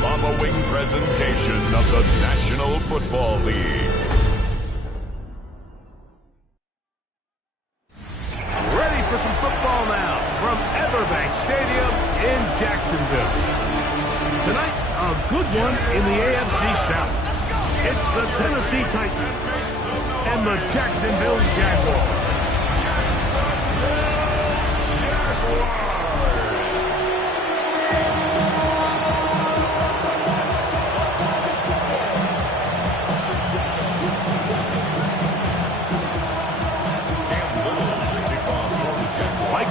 following presentation of the National Football League. Ready for some football now from Everbank Stadium in Jacksonville. Tonight, a good one in the AFC South. It's the Tennessee Titans and the Jacksonville Jaguars.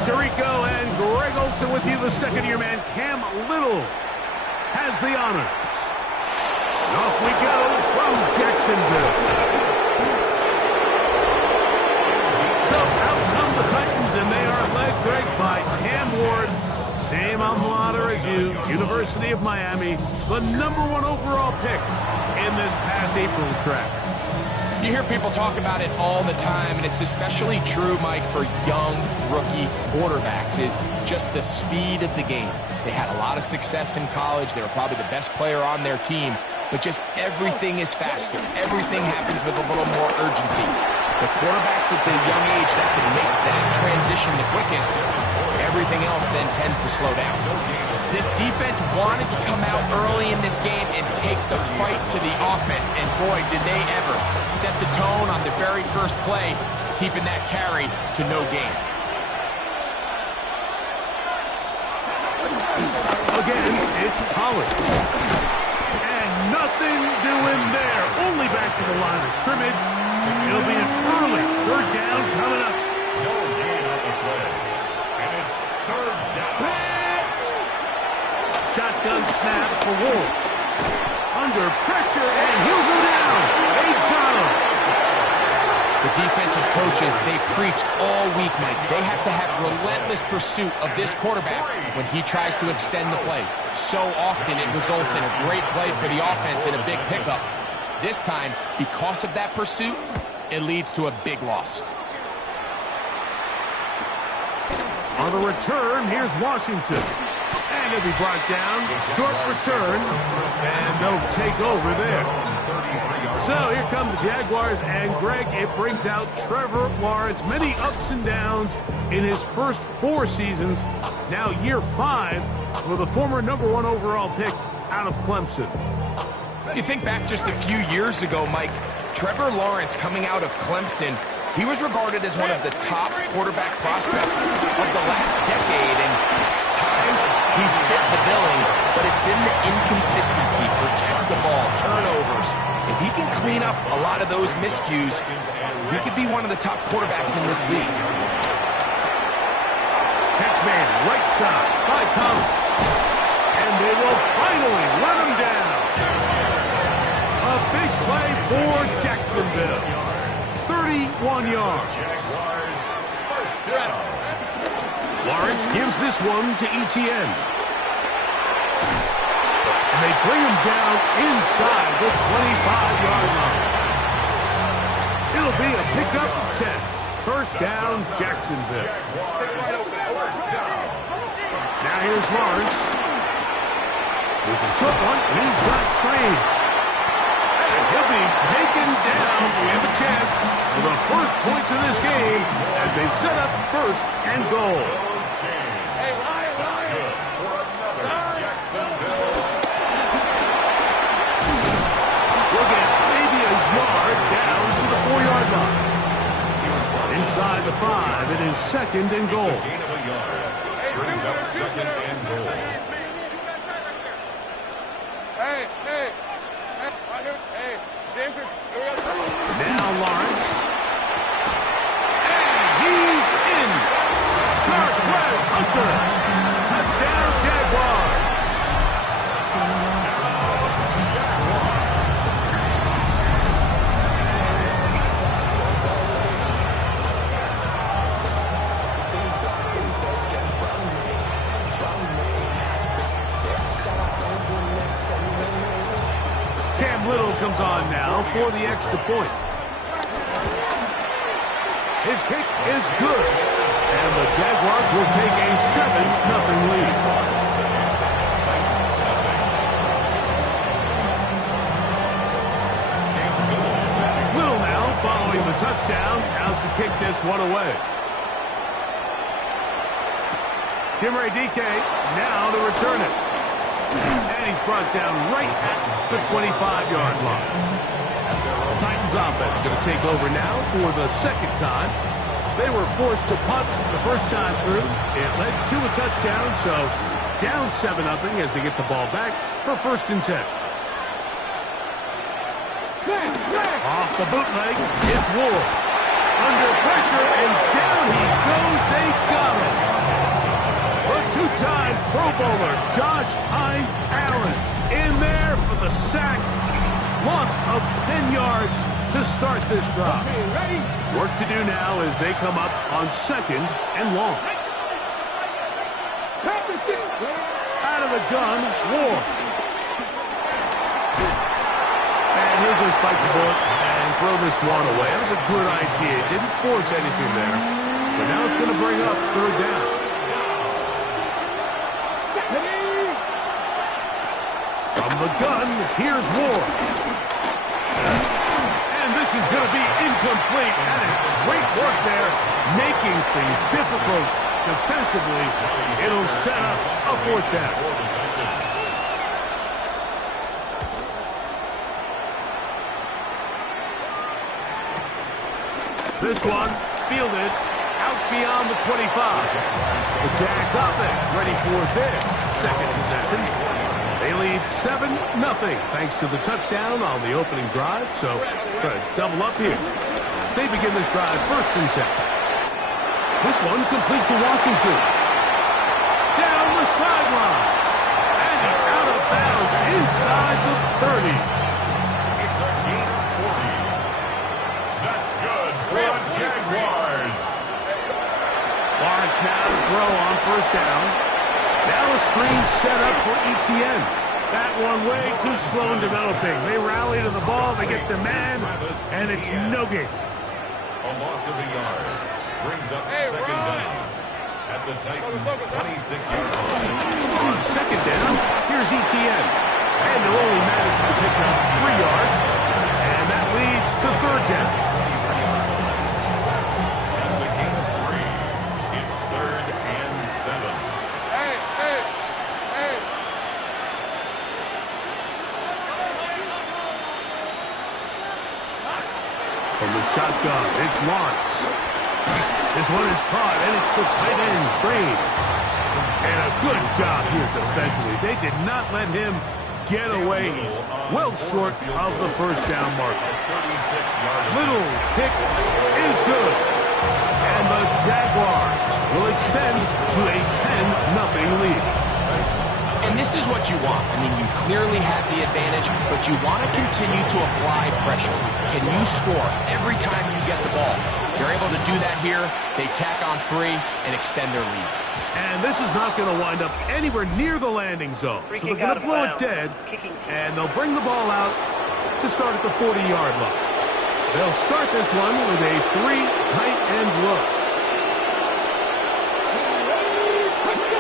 Tirico and Greg Olsen with you. The second-year man, Cam Little, has the honors. And off we go from Jacksonville. So out come the Titans, and they are led, Greg, by Cam Ward, same alma mater as you, University of Miami, the #1 overall pick in this past April's draft. You hear people talk about it all the time, and it's especially true, Mike, for young rookie quarterbacks, is just the speed of the game. They had a lot of success in college. They were probably the best player on their team, but just everything is faster. Everything happens with a little more urgency. The quarterbacks at the young age that can make that transition the quickest, everything else then tends to slow down. This defense wanted to come out early in this game and take the fight to the offense, and boy, did they ever set the tone on the very first play, keeping that carry to no gain. Again, it's Pollard. And nothing doing there. Only back to the line of scrimmage. It'll be an early third down coming up. No gain on the play. And it's third down. Shotgun snap for Ward. Under pressure, and he'll go down. They got him. The defensive coaches, they preach all week, Mike. They have to have relentless pursuit of this quarterback when he tries to extend the play. So often it results in a great play for the offense and a big pickup. This time, because of that pursuit, it leads to a big loss. On the return, here's Washington. And he'll be brought down. Short return. And no takeover there. So here come the Jaguars. And Greg, it brings out Trevor Lawrence. Many ups and downs in his first 4 seasons. Now year 5 for the former #1 overall pick out of Clemson. You think back just a few years ago, Mike, Trevor Lawrence coming out of Clemson, he was regarded as one of the top quarterback prospects of the last decade, and times he's fit the billing, but it's been the inconsistency, protect the ball, turnovers. If he can clean up a lot of those miscues, he could be one of the top quarterbacks in this league. Catchman right side by Thomas. And they will finally run him down. A big play for Jacksonville. 31 yards. Lawrence gives this one to Etienne. And they bring him down inside the 25-yard line. It'll be a pickup of 10. First down, Jacksonville. Now here's Lawrence. There's a short one. He's got screen. And he'll be taken down. We have a chance for the first points of this game as they've set up first and goal. We'll get maybe a yard down to the 4-yard line. Inside the 5, it is second and goal. Brings up second and goal. Now Lawrence. And he's in. Carquez Hunter. Touchdown Jaguars. Little comes on now for the extra point. His kick is good. And the Jaguars will take a 7-0 lead. one away. Jimmy DK now to return it. And he's brought down right at the 25-yard line. Titans offense going to take over now for the second time. They were forced to punt the first time through. It led to a touchdown, so down 7-0 as they get the ball back for 1st and 10. Off the bootleg, it's Ward. Under pressure, and down he goes. They got him. The two-time Pro Bowler, Josh Hines Allen, in there for the sack. Loss of 10 yards to start this drive. Work to do now as they come up on 2nd and long. Out of the gun, Ward. And he'll just bite the bullet and throw this one away. That was a good idea. Didn't force anything there. But now it's going to bring up 3rd down. From the gun, here's Ward. And this is going to be incomplete. That is great work there, making things difficult defensively. It'll set up a 4th down. This one fielded out beyond the 25. The Jags offense ready for their 2nd possession. They lead 7-0 thanks to the touchdown on the opening drive. So try to double up here as they begin this drive 1st and 10. This one complete to Washington. Down the sideline. And out of bounds inside the 30. It's a gain of 40. That's good for the Jaguars. Lawrence now to throw on 1st down. Now a screen set up for ETN. That one way too slow in developing. They rally to the ball, they get the man, and it's no gain. A loss of a yard brings up 2nd down at the Titans' 26-yard line. On 2nd down, here's ETN. And they'll only manage to pick up 3 yards. And that leads to 3rd down. That's a gain of 3. It's 3rd and 7. From the shotgun, it's Lawrence. This one is caught, and it's the tight end, Strange. And a good job here defensively. They did not let him get away. He's well short of the 1st down marker. Little's kick is good. And the Jaguars will extend to a 10-0 lead. And this is what you want. I mean, you clearly have the advantage, but you want to continue to apply pressure. Can you score every time you get the ball? They're able to do that here. They tack on 3 and extend their lead. And this is not going to wind up anywhere near the landing zone. So they're going to blow it dead, and they'll bring the ball out to start at the 40-yard line. They'll start this one with a 3 tight end look.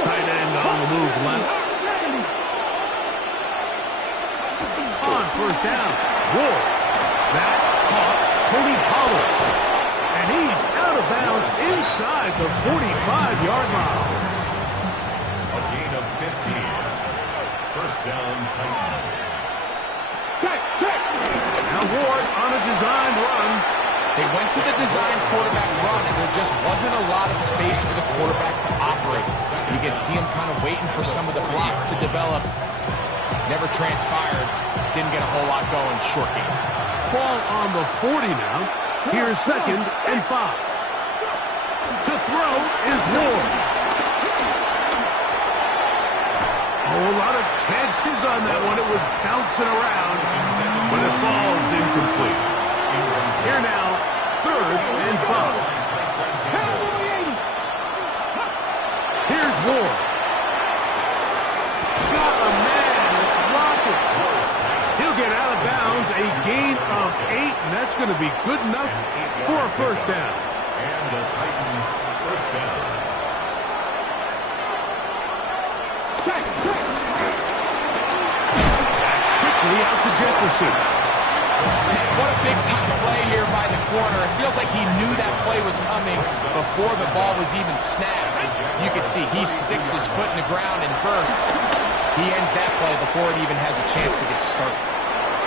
Tight end on the move left. On 1st down, Ward. That caught Tony Pollard. And he's out of bounds inside the 45-yard line. A gain of 15. 1st down, Titans. Now Ward on a designed run. They went to the design quarterback run, and there just wasn't a lot of space for the quarterback to operate. You can see him kind of waiting for some of the blocks to develop. Never transpired. Didn't get a whole lot going. Short game. Ball on the 40 now. Here's 2nd and 5. To throw is Ward. Oh, a lot of chances on that one. It was bouncing around, but it falls incomplete. Here now, 3rd and 5. Here's Ward. Got a man. It's Rocket. He'll get out of bounds. A gain of 8, and that's going to be good enough for a 1st down. And the Titans' 1st down. That's quickly out to Jefferson. What a big-time play here by the corner. It feels like he knew that play was coming before the ball was even snapped. You can see he sticks his foot in the ground and bursts. He ends that play before it even has a chance to get started.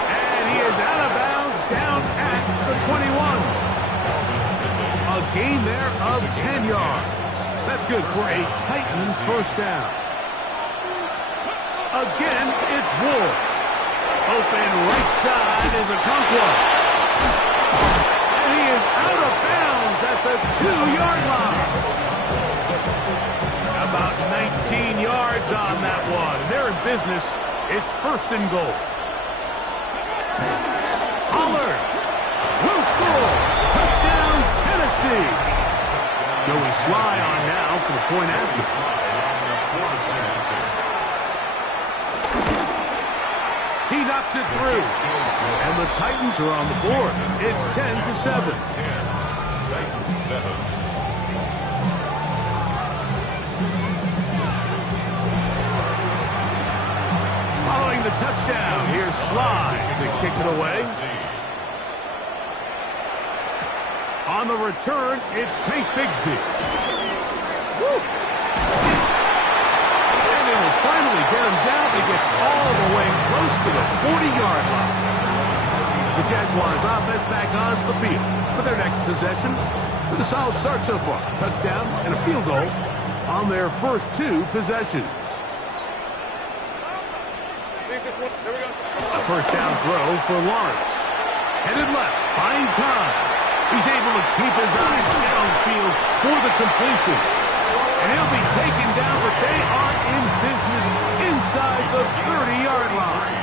And he is out of bounds down at the 21. A gain there of 10 yards. That's good for a Titans first down. Again, it's Ward. Open right side is Okonkwo. And he is out of bounds at the 2-yard line. About 19 yards on that one. They're in business. It's first and goal. Holler will score. Touchdown, Tennessee. Joey Sly on now for the point after. He knocks it through. And the Titans are on the board. It's 10-7. Titans 7. Following the touchdown, here's Sly to kick it away. On the return, it's Tank Bigsby. Woo! And they will finally get him down. He gets all the way close to the 40-yard line. The Jaguars offense back onto the field for their next possession with a solid start so far. Touchdown and a field goal on their first 2 possessions. A first down throw for Lawrence. Headed left, buying time. He's able to keep his eyes downfield for the completion. And he'll be taken down, but they are in business inside the 30-yard line.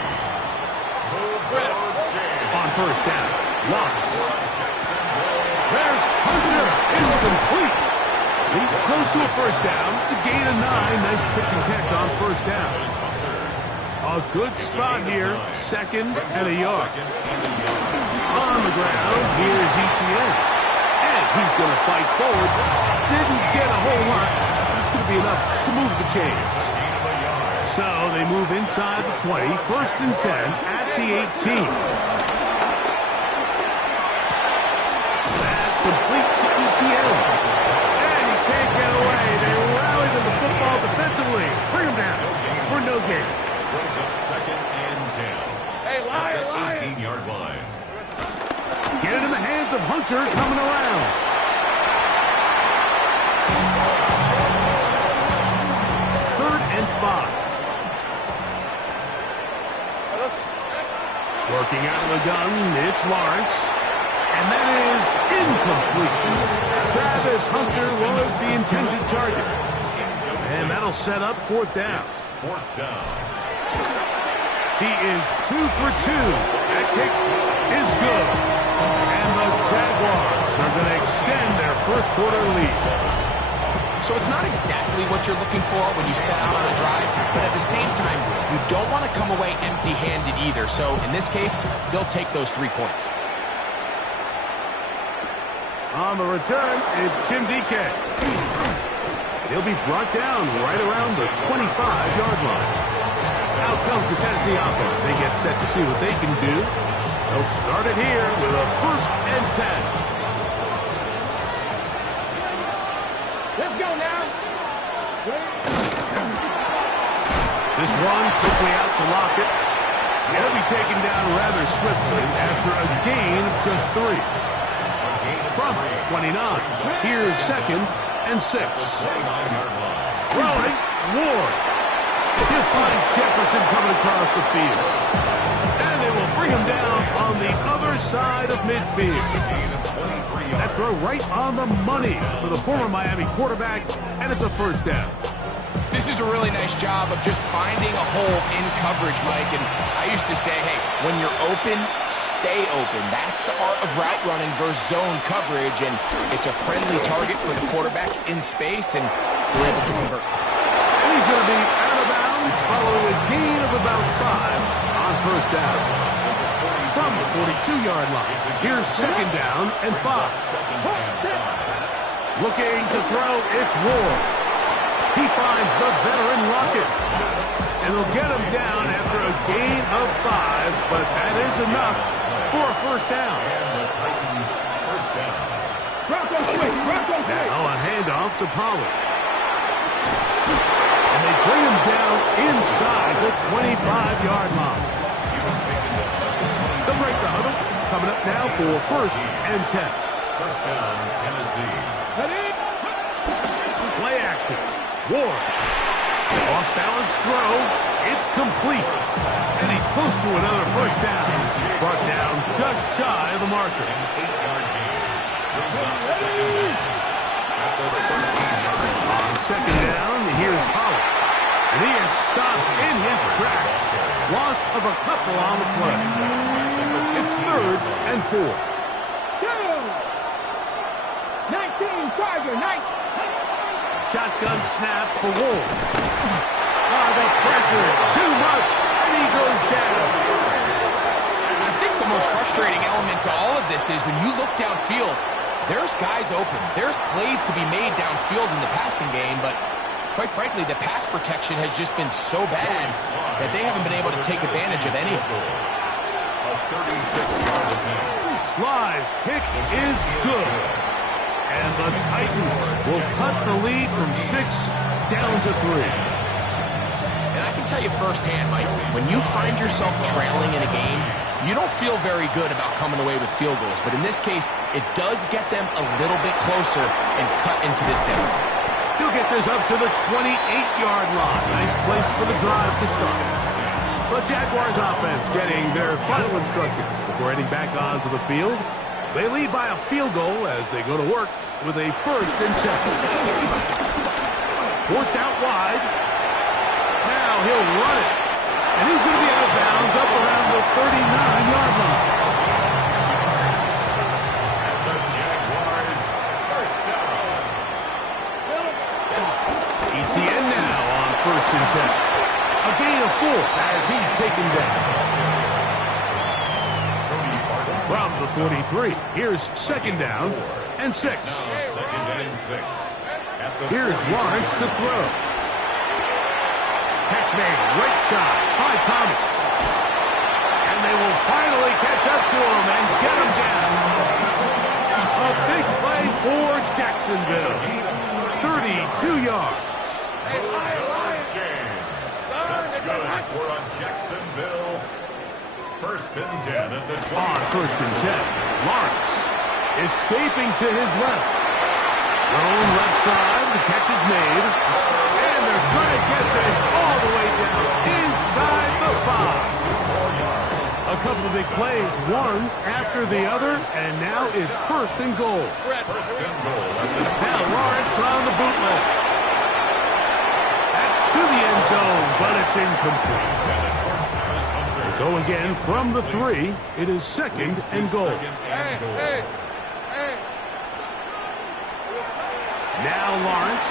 On first down, Lawrence. There's Hunter. Incomplete. He's close to a first down to gain a 9. Nice pitch and catch on first down. A good spot here, 2nd and a yard. On the ground, here's ETN. And he's going to fight forward. Didn't get a whole lot. It's going to be enough to move the chains. So they move inside the 20, 1st and 10 at the 18. That's complete to ETN. And he can't get away. They rally to the football defensively. Bring him down for no gain. Brings up 2nd and 10. Hey, liar, liar. 18-yard line. Get it in the hands of Hunter coming around. Third and 5. Working out of the gun, it's Lawrence. And that is incomplete. Travis Hunter was the intended target. And that'll set up 4th down. 4th down. He is 2 for 2. That kick is good. And the Jaguars are going to extend their first quarter lead. So it's not exactly what you're looking for when you set out on a drive, but at the same time, you don't want to come away empty-handed either. So in this case, they'll take those 3 points. On the return, it's Jim DK. He'll be brought down right around the 25-yard line. Out comes the Tennessee offense. They get set to see what they can do. They'll start it here with a 1st and 10. Let's go now. This one quickly out to Lockett. He'll be taken down rather swiftly after a gain of just 3. From 29. Here's 2nd and 6. Throwing, Ward. He'll find Jefferson coming across the field. And they will bring him down on the other side of midfield. That throw right on the money for the former Miami quarterback, and it's a first down. This is a really nice job of just finding a hole in coverage, Mike. And I used to say, hey, when you're open, stay open. That's the art of route running versus zone coverage, and it's a friendly target for the quarterback in space, and they're able to convert. And he's going to be out of bounds following a gain of about 5 on first down. From the 42-yard line, here's 2nd down and 5. Looking to throw, it's Ward. He finds the veteran Lockett. And they'll get him down after a gain of 5, but that is enough for a first down. And the Titans first down. Bronco quick. Now a handoff to Pollard. And they bring him down inside the 25-yard line. They'll break the huddle. Coming up now for first and 10. First down, Tennessee. Play action. Ward. Off-balance throw. It's complete. And he's close to another first down. He's brought down just shy of the marker. 8-yard gain. Brings up second down. At the 13-yard line. On second down, here's Pollard. And he is stopped in his tracks. Loss of a couple on the play. It's third and 4. 19, Tiger, nice. Shotgun snap for Wolf. The pressure, too much, and he goes down. I think the most frustrating element to all of this is when you look downfield, there's guys open. There's plays to be made downfield in the passing game, but quite frankly, the pass protection has just been so bad that they haven't been able to take advantage of any of it. A 36-yard attempt. Sly's kick is good. And the Titans will cut the lead from 6 down to 3. And I can tell you firsthand, Mike, when you find yourself trailing in a game, you don't feel very good about coming away with field goals. But in this case, it does get them a little bit closer and cut into this deficit. He'll get this up to the 28-yard line. Nice place for the drive to start. The Jaguars offense getting their final instructions before heading back onto the field. They lead by a field goal as they go to work with a first and 10. Forced out wide. Now he'll run it. And he's going to be out of bounds up around the 39-yard line. And the Jaguars first down. ETN now on first and 10. A gain of 4 as he's taken down. From the 43, here's second down and 6. Now second and 6. Here's Lawrence to throw. Catch made right side by Thomas. And they will finally catch up to him and get him down. A big play for Jacksonville. 32 yards. That's good for a Jacksonville. First and 10 at the 20. On first and 10, Lawrence escaping to his left. Thrown left side, the catch is made. And they're going to get this all the way down inside the 5. A couple of big plays, one after the other, and now it's first and goal. First and goal. Now Lawrence on the bootleg. That's to the end zone, but it's incomplete. Go again from the 3. It is second and goal. Now Lawrence.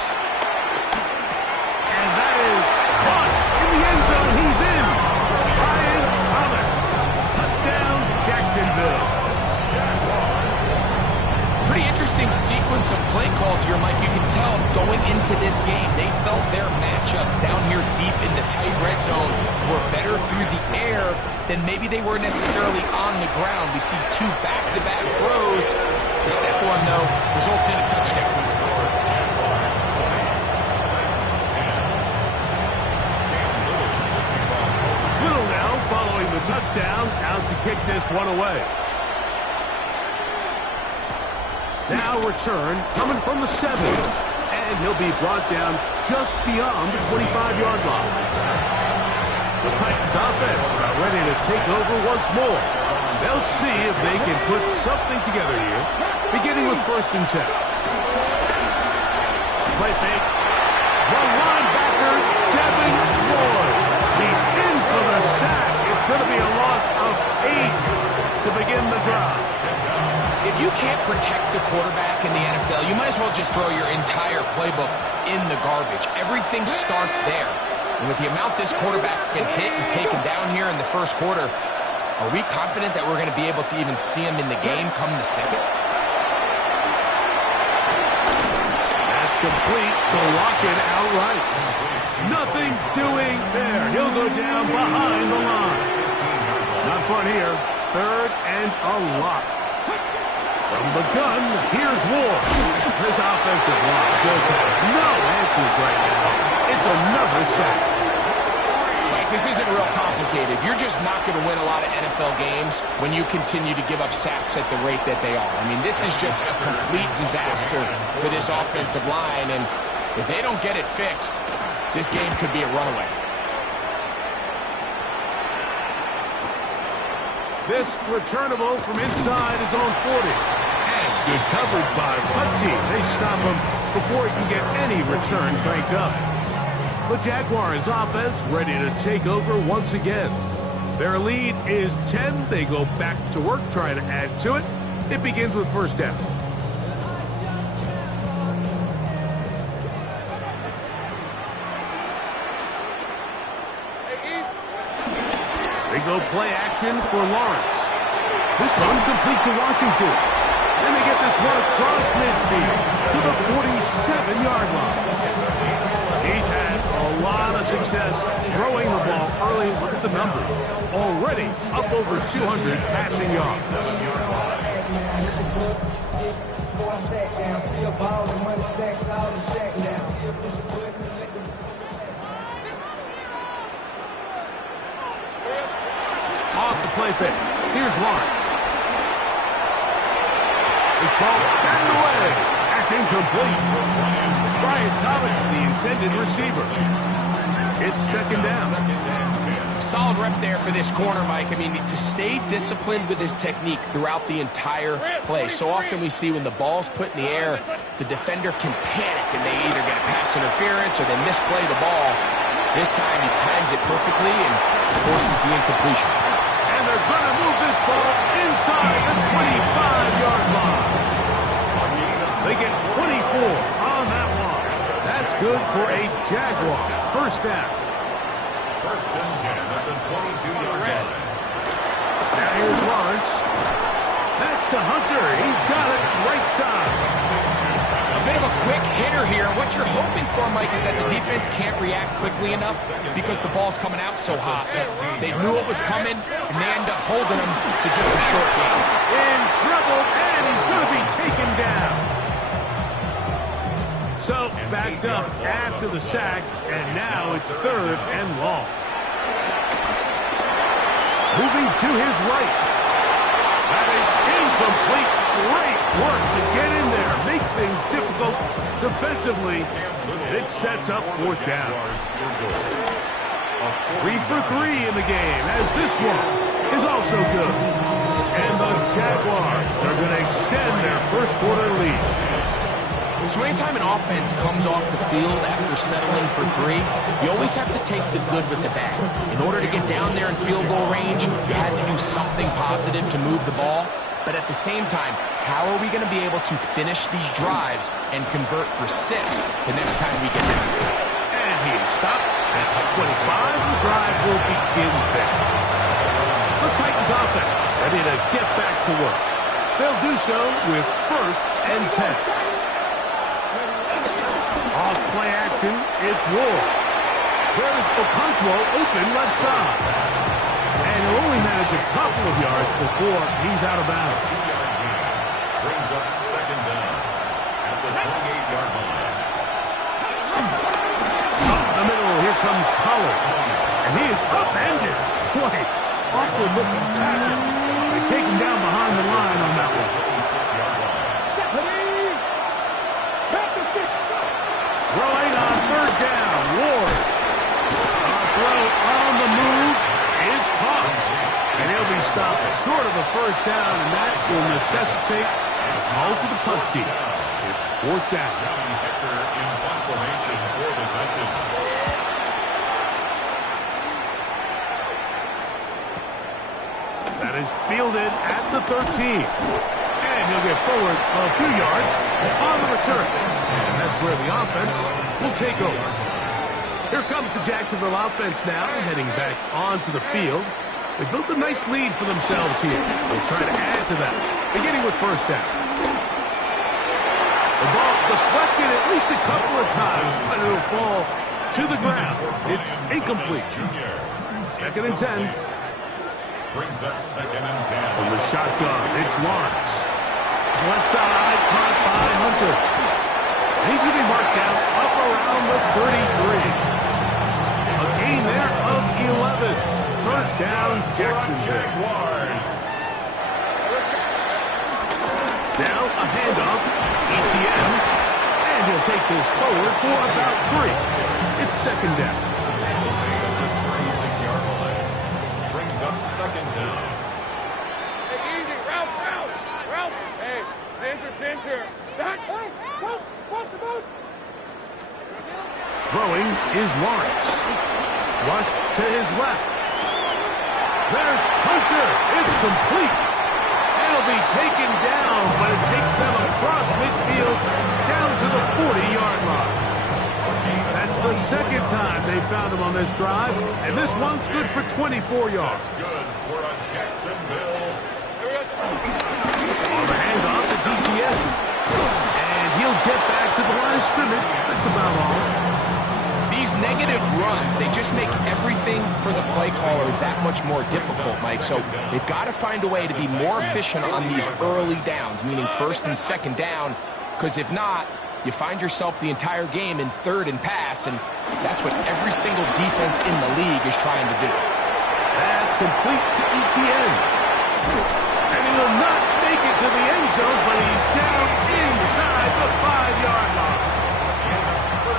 And that is caught in the end zone. He's in. Ryan Thomas. Touchdown, Jacksonville. Pretty interesting sequence of play calls here, Mike. You can tell going into this game, they felt their matchups down here deep in the tight red zone were better through the air than maybe they were necessarily on the ground. We see 2 back-to-back throws. The second one, though, results in a touchdown. Little now following the touchdown, out to kick this one away. Now return coming from the 7. And he'll be brought down just beyond the 25-yard line. The Titans offense about ready to take over once more. They'll see if they can put something together here, beginning with first and 10. Play fake. The linebacker, Devin Lloyd. He's in for the sack. It's going to be a loss of 8 to begin the drive. If you can't protect the quarterback in the NFL, you might as well just throw your entire playbook in the garbage. Everything starts there. And with the amount this quarterback's been hit and taken down here in the first quarter, are we confident that we're going to be able to even see him in the game come the second? That's complete to lock it outright. Nothing doing there. He'll go down behind the line. Not fun here. 3rd and a lot. From the gun, here's Ward. This offensive line just has no answers right now. It's another sack. Mike, this isn't real complicated. You're just not going to win a lot of NFL games when you continue to give up sacks at the rate that they are. I mean, this is just a complete disaster for this offensive line, and if they don't get it fixed, this game could be a runaway. This returnable from inside his own 40. And good coverage by Putty. They stop him before he can get any return cranked up. The Jaguars offense ready to take over once again. Their lead is 10. They go back to work trying to add to it. It begins with first down. They go play action for Lawrence. This one complete to Washington. Then they get this one across midfield to the 47-yard line. He's had a lot of success throwing the ball early. Look at the numbers. Already up over 200 passing yards. Off the play fake. Here's Lawrence. This ball batted away. That's incomplete. Brian Thomas, the intended receiver. It's second down. Solid rep there for this corner, Mike. I mean, to stay disciplined with his technique throughout the entire play. So often we see when the ball's put in the air, the defender can panic and they either get a pass interference or they misplay the ball. This time he times it perfectly and forces the incompletion. And they're going to move this ball inside the 25-yard line. They get 24 on that one. That's good for a Jaguar. First down. First and 10 at the 22-yard line. Now here's Lawrence. That's to Hunter. He's got it right side. A bit of a quick hitter here. What you're hoping for, Mike, is that the defense can't react quickly enough because the ball's coming out so hot. They knew it was coming, and they end up holding him to just a short game. In trouble, and he's going to be taken down. So, backed up after the sack, and now it's 3rd and long. Moving to his right. That is incomplete. Great work to get in there, make things difficult defensively. It sets up 4th down. 3 for 3 in the game, as this one is also good. And the Jaguars are going to extend their first quarter lead. So anytime an offense comes off the field after settling for 3, you always have to take the good with the bad. In order to get down there in field goal range, you had to do something positive to move the ball. But at the same time, how are we going to be able to finish these drives and convert for 6 the next time we get down there? And he is stopped at 25. The drive will begin there. The Titans offense ready to get back to work. They'll do so with first and 10. Off play action, it's Ward. There's Okonkwo open left side. And he'll only manage a couple of yards before he's out of bounds. Brings up second down at the 28-yard line. Up the middle, here comes Pollard. And he is upended. Boy, awkward looking tackle. They take him down behind the line on that one. 26-yard line. Throwing on 3rd down, Ward. A throw on the move is caught. And he'll be stopped short of a first down, and that will necessitate a call to the punt team. It's 4th down. Johnny Hecker in punt formation for the Titans. That is fielded at the 13. And he'll get forward a few yards on the return. And that's where the offense will take over. Here comes the Jacksonville offense now, heading back onto the field. They built a nice lead for themselves here. They'll try to add to that, beginning with first down. The ball deflected at least a couple of times, but it'll fall to the ground. It's incomplete. 2nd and 10. Brings up 2nd and 10. From the shotgun, it's Lawrence. Left side, caught by Hunter. And he's going to be marked down up around the 33. A gain there of 11. First down, Jacksonville. Jaguars. Now a handoff, ETN, and he'll take this forward for about 3. It's 2nd down. 36-yard line. Brings up 2nd down. Hey, easy. Ralph. Hey, center. Back. Hey, push the mouse. Throwing is Lawrence. Flushed to his left. There's Hunter. It's complete. It'll be taken down, but it takes them across midfield down to the 40-yard line. That's the 2nd time they found him on this drive, and this one's good for 24 yards. Good for a Jacksonville. On the handoff to TTS. And he'll get back to the line of scrimmage. That's about all. These negative runs, they just make everything for the play caller that much more difficult, Mike. So they've got to find a way to be more efficient on these early downs, meaning 1st and 2nd down, because if not, you find yourself the entire game in 3rd and pass, and that's what every single defense in the league is trying to do. That's complete to ETN. And he will not make it to the end zone, but he's down inside the 5-yard line.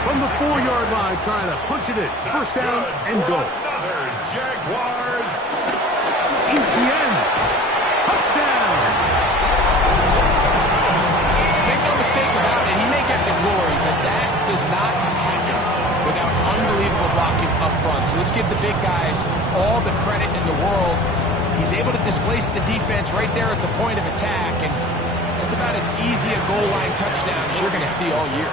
From the 4-yard line, trying to punch it in. First down and goal. Another Jaguars. ETN. Touchdown. Make no mistake about it, he may get the glory, but that does not happen without unbelievable blocking up front. So let's give the big guys all the credit in the world. He's able to displace the defense right there at the point of attack, and that's about as easy a goal line touchdown as you're going to see all year.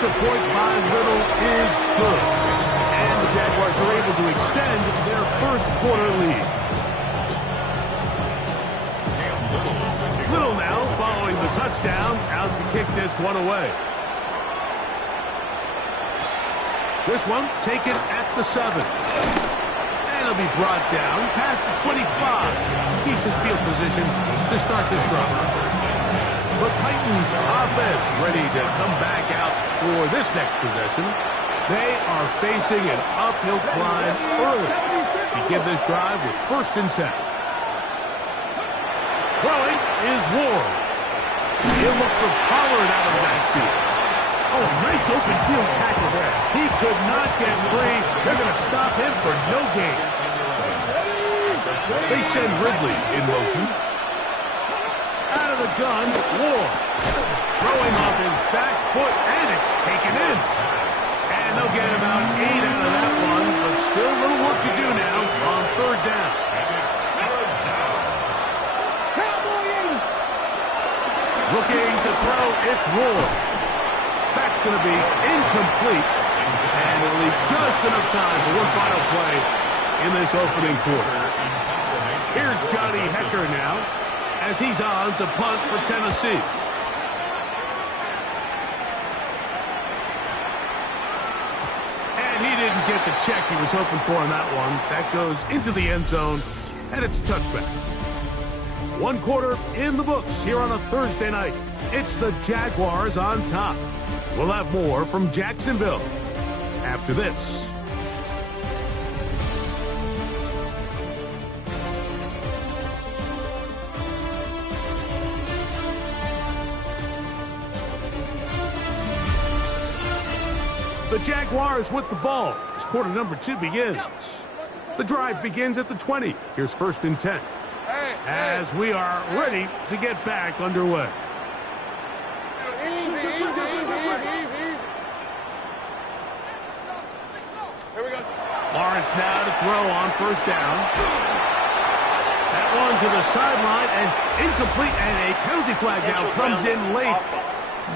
The point by Little is good. And the Jaguars are able to extend their first quarter lead. Little now following the touchdown, out to kick this one away. This one taken at the 7. And it'll be brought down past the 25. Decent field position to start this drive. The Titans offense ready to come back out for this next possession. They are facing an uphill climb early. Begin this drive with 1st and 10. Throwing is Ward. He'll look for Pollard out of the backfield. Oh, nice open field tackle there. He could not get free. They're going to stop him for no gain. They send Ridley in motion. Out of the gun, Ward. Throwing off his back foot, and it's taken in. And they'll get about 8 out of that one, but still a little work to do now on 3rd down. Looking to throw, it's Ward. That's going to be incomplete, and it'll leave just enough time for one final play in this opening quarter. Here's Johnny Hecker now, as he's on to punt for Tennessee. And he didn't get the check he was hoping for on that one. That goes into the end zone, and it's touchback. 1 quarter in the books here on a Thursday night. It's the Jaguars on top. We'll have more from Jacksonville after this. The Jaguars with the ball as quarter number 2 begins. The drive begins at the 20. Here's 1st and 10. As we are ready to get back underway. Easy. Here we go. Lawrence now to throw on 1st down. That one to the sideline and incomplete, and a penalty flag now comes in late.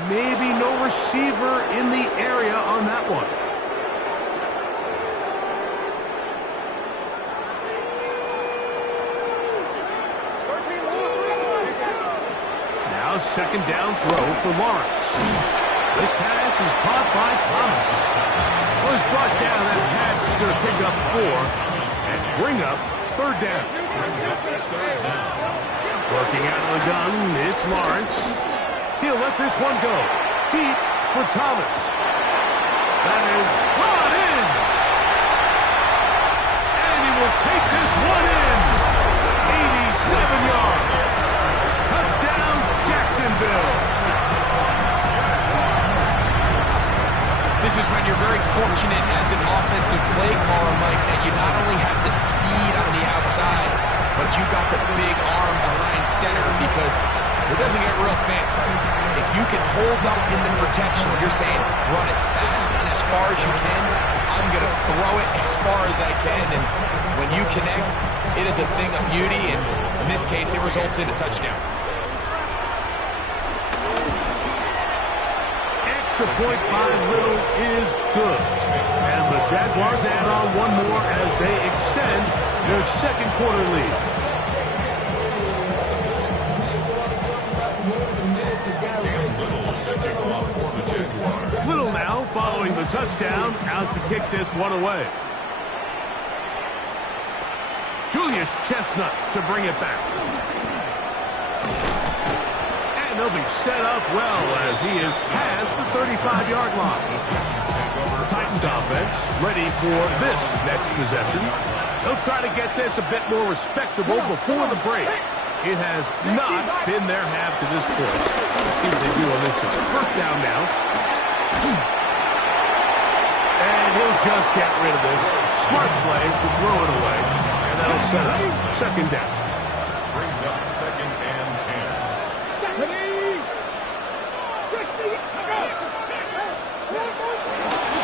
Maybe no receiver in the area on that one. Now 2nd down throw for Lawrence. This pass is caught by Thomas. Was brought down as Hatch is going to pick up 4 and bring up 3rd down. Working out of the gun, it's Lawrence. He'll let this one go. Deep for Thomas. That is brought in. And he will take this one in. 87 yards. Touchdown, Jacksonville. This is when you're very fortunate as an offensive play caller, Mike, that you not only have the speed on the outside, but you got the big arm behind center, because it doesn't get real fancy. If you can hold up in the protection, you're saying run as fast and as far as you can. I'm going to throw it as far as I can, and when you connect, it is a thing of beauty, and in this case, it results in a touchdown. Extra point by Little is good. And the Jaguars add on one more as they extend their 2nd quarter lead. Little now following the touchdown, out to kick this one away. Julius Chestnut to bring it back. And they'll be set up well as he is past the 35-yard line. The Titans offense ready for this next possession. They'll try to get this a bit more respectable before the break. It has not been their half to this point. Let's see what they do on this one. 1st down now. And he'll just get rid of this. Smart play to throw it away. And that'll set up 2nd down. Brings up 2nd and 10.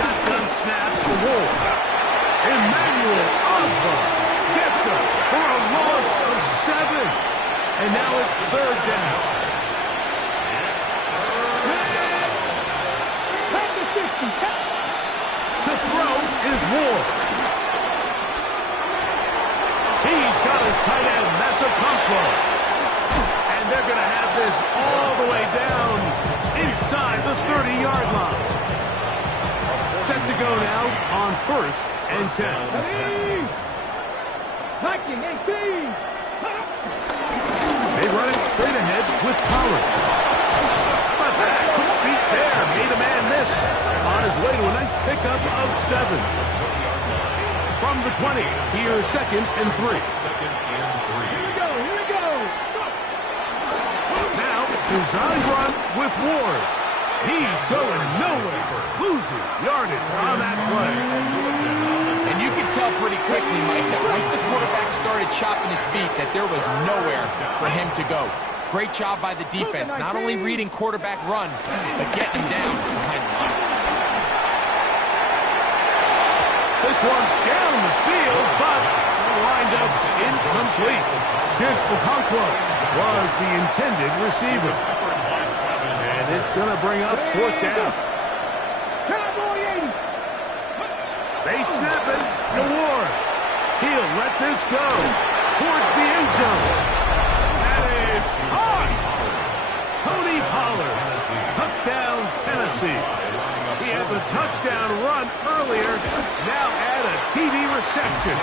Shotgun snap for Wolf. Emmanuel Ogba gets up for a loss of 7. And now it's 3rd down. To throw is Ward. He's got his tight end. That's a Conquo. And they're going to have this all the way down inside the 30-yard line. Set to go now on 1st and 10. They run it straight ahead with Pollard. But that quick feet there made a man miss. On his way to a nice pickup of 7. From the 20, here's 2nd and 3. Here we go. Now, design run with Ward. He's going nowhere. Loses yardage on that play. And you can tell pretty quickly, Mike, that once the quarterback started chopping his feet, that there was nowhere for him to go. Great job by the defense, not only reading quarterback run, but getting him down behind the line. This one down the field, but lined up incomplete. Chip Okonkwo was the intended receiver. And it's going to bring up 4th down. They snap it to Ward. He'll let this go towards the end zone. That is hard. Tony Pollard. Touchdown, Tennessee. He had the touchdown run earlier. Now add a TD reception.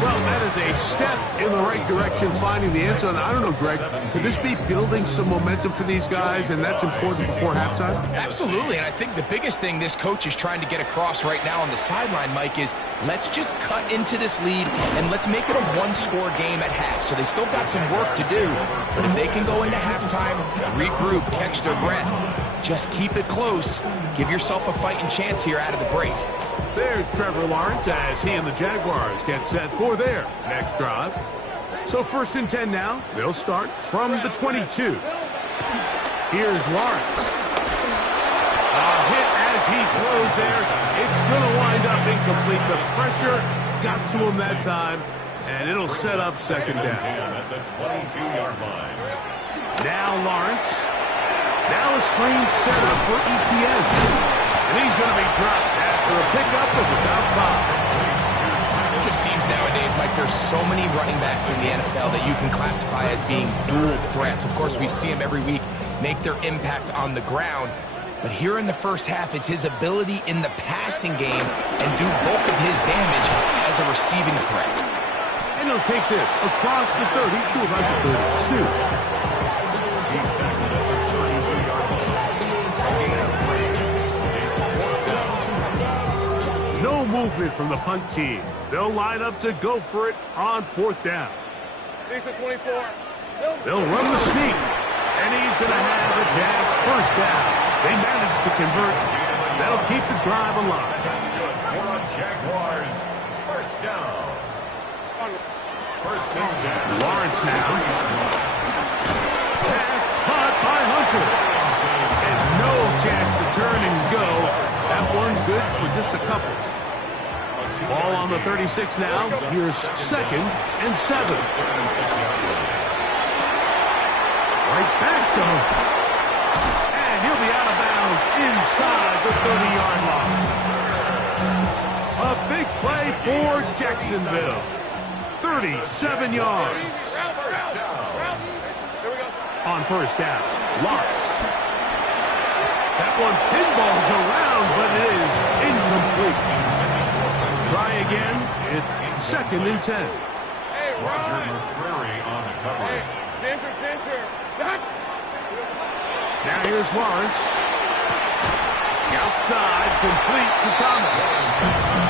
Well, that is a step in the right direction, finding the end zone. I don't know, Greg, could this be building some momentum for these guys, and that's important before halftime? Absolutely, and I think the biggest thing this coach is trying to get across right now on the sideline, Mike, is let's just cut into this lead, and let's make it a one-score game at half. So they still got some work to do, but if they can go into halftime, regroup, catch their breath, just keep it close, give yourself a fighting chance here out of the break. There's Trevor Lawrence as he and the Jaguars get set for their next drive. So 1st and 10 now. They'll start from the 22. Here's Lawrence. A hit as he throws there. It's going to wind up incomplete. The pressure got to him that time, and it'll set up 2nd down. At the 22-yard line. Now Lawrence. Now a screen set up for ETN. And he's going to be dropped after a pickup of about 5. It just seems nowadays, Mike, there's so many running backs in the NFL that you can classify as being dual threats. Of course, we see them every week make their impact on the ground. But here in the first half, it's his ability in the passing game and do bulk of his damage as a receiving threat. And he'll take this across the 30 to about the 32. He's tackled at the 32-yard line. It's 4th down. No movement from the punt team. They'll line up to go for it on 4th down. They'll run the sneak, and he's going to have the Jags first down. They managed to convert. That'll keep the drive alive. That's good for the Jaguars. First down. First and 10. Lawrence now. Pass caught by Hunter. And no chance to turn and go. That one good for just a couple. Ball on the 36 now. Here's 2nd and 7. Right back to Hunter. And he'll be out of bounds inside the 30-yard line. A big play for Jacksonville. 37 yards. First down. On first down, Lawrence. That one pinballs around, but it is incomplete. Try again. It's 2nd and 10. Roger McCreary on the coverage. Now here's Lawrence. Outside, complete to Thomas.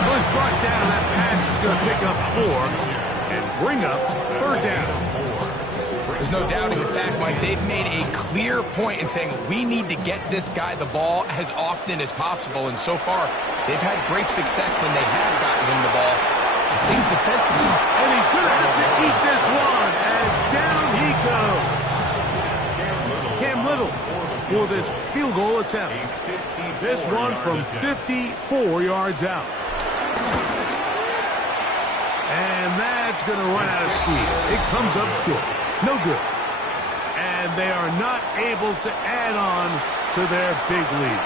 Was brought down. That pass is going to pick up 4 and bring up 3rd down. There's no doubting the fact, Mike, they've made a clear point in saying we need to get this guy the ball as often as possible. And so far, they've had great success when they have gotten him the ball. I think defensively. And he's going to have to eat this one as down he goes. Cam Little for this field goal attempt. This one from 54 yards out. And that's going to run out of steam. It comes up short. No good. And they are not able to add on to their big lead.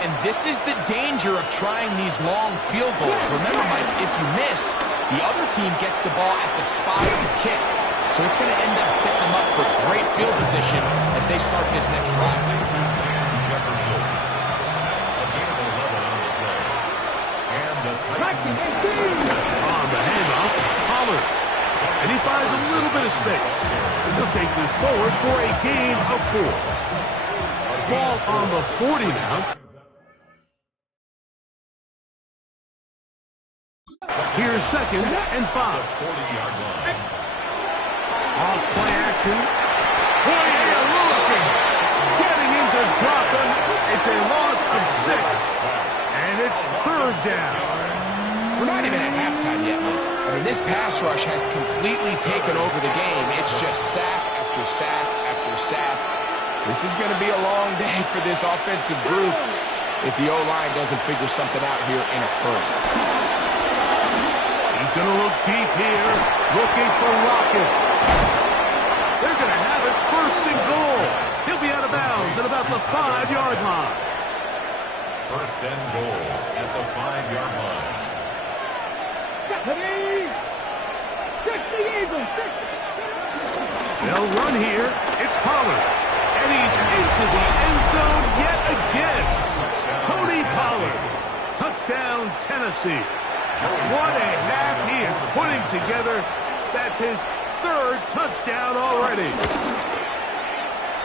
And this is the danger of trying these long field goals. Remember, Mike, if you miss, the other team gets the ball at the spot of the kick. So it's going to end up setting them up for great field position as they start this next drive. On the handoff, Pollard. And he finds a little bit of space. He'll take this forward for a gain of 4. Ball on the 40 now. Here's 2nd and 5. Off play action. Foyer looking. Getting into drop them. It's a loss of 6. And it's 3rd down. We're not even at halftime yet, Mike. I mean, this pass rush has completely taken over the game. It's just sack after sack after sack. This is going to be a long day for this offensive group if the O-line doesn't figure something out here in a hurry. He's going to look deep here, looking for Rocket. They're going to have it 1st and goal. He'll be out of bounds at about the 5-yard line. 1st and goal at the 5-yard line. They'll run here. It's Pollard. And he's into the end zone yet again. Tony Pollard. Touchdown, Tennessee. What a half he is putting together. That's his 3rd touchdown already.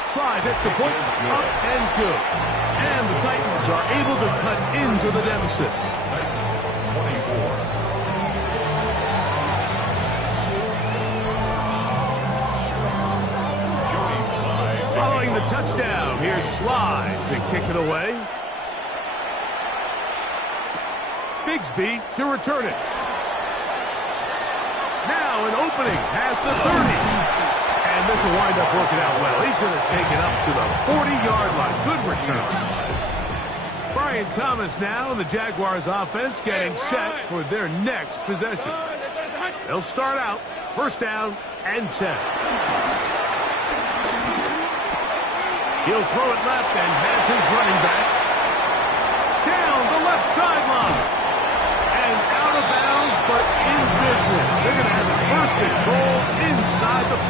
Slides at the point, up and good. And the Titans are able to cut into the deficit. Titans 24. Following the touchdown, here's Slide to kick it away. Bigsby to return it. Now an opening past the 30. And this will wind up working out well. He's going to take it up to the 40-yard line. Good return. Brian Thomas now in the Jaguars offense getting set for their next possession. They'll start out 1st down and 10. He'll throw it left and has his running back down the left sideline. And out of bounds, but in business. They're going to have the 1st and goal inside the 5.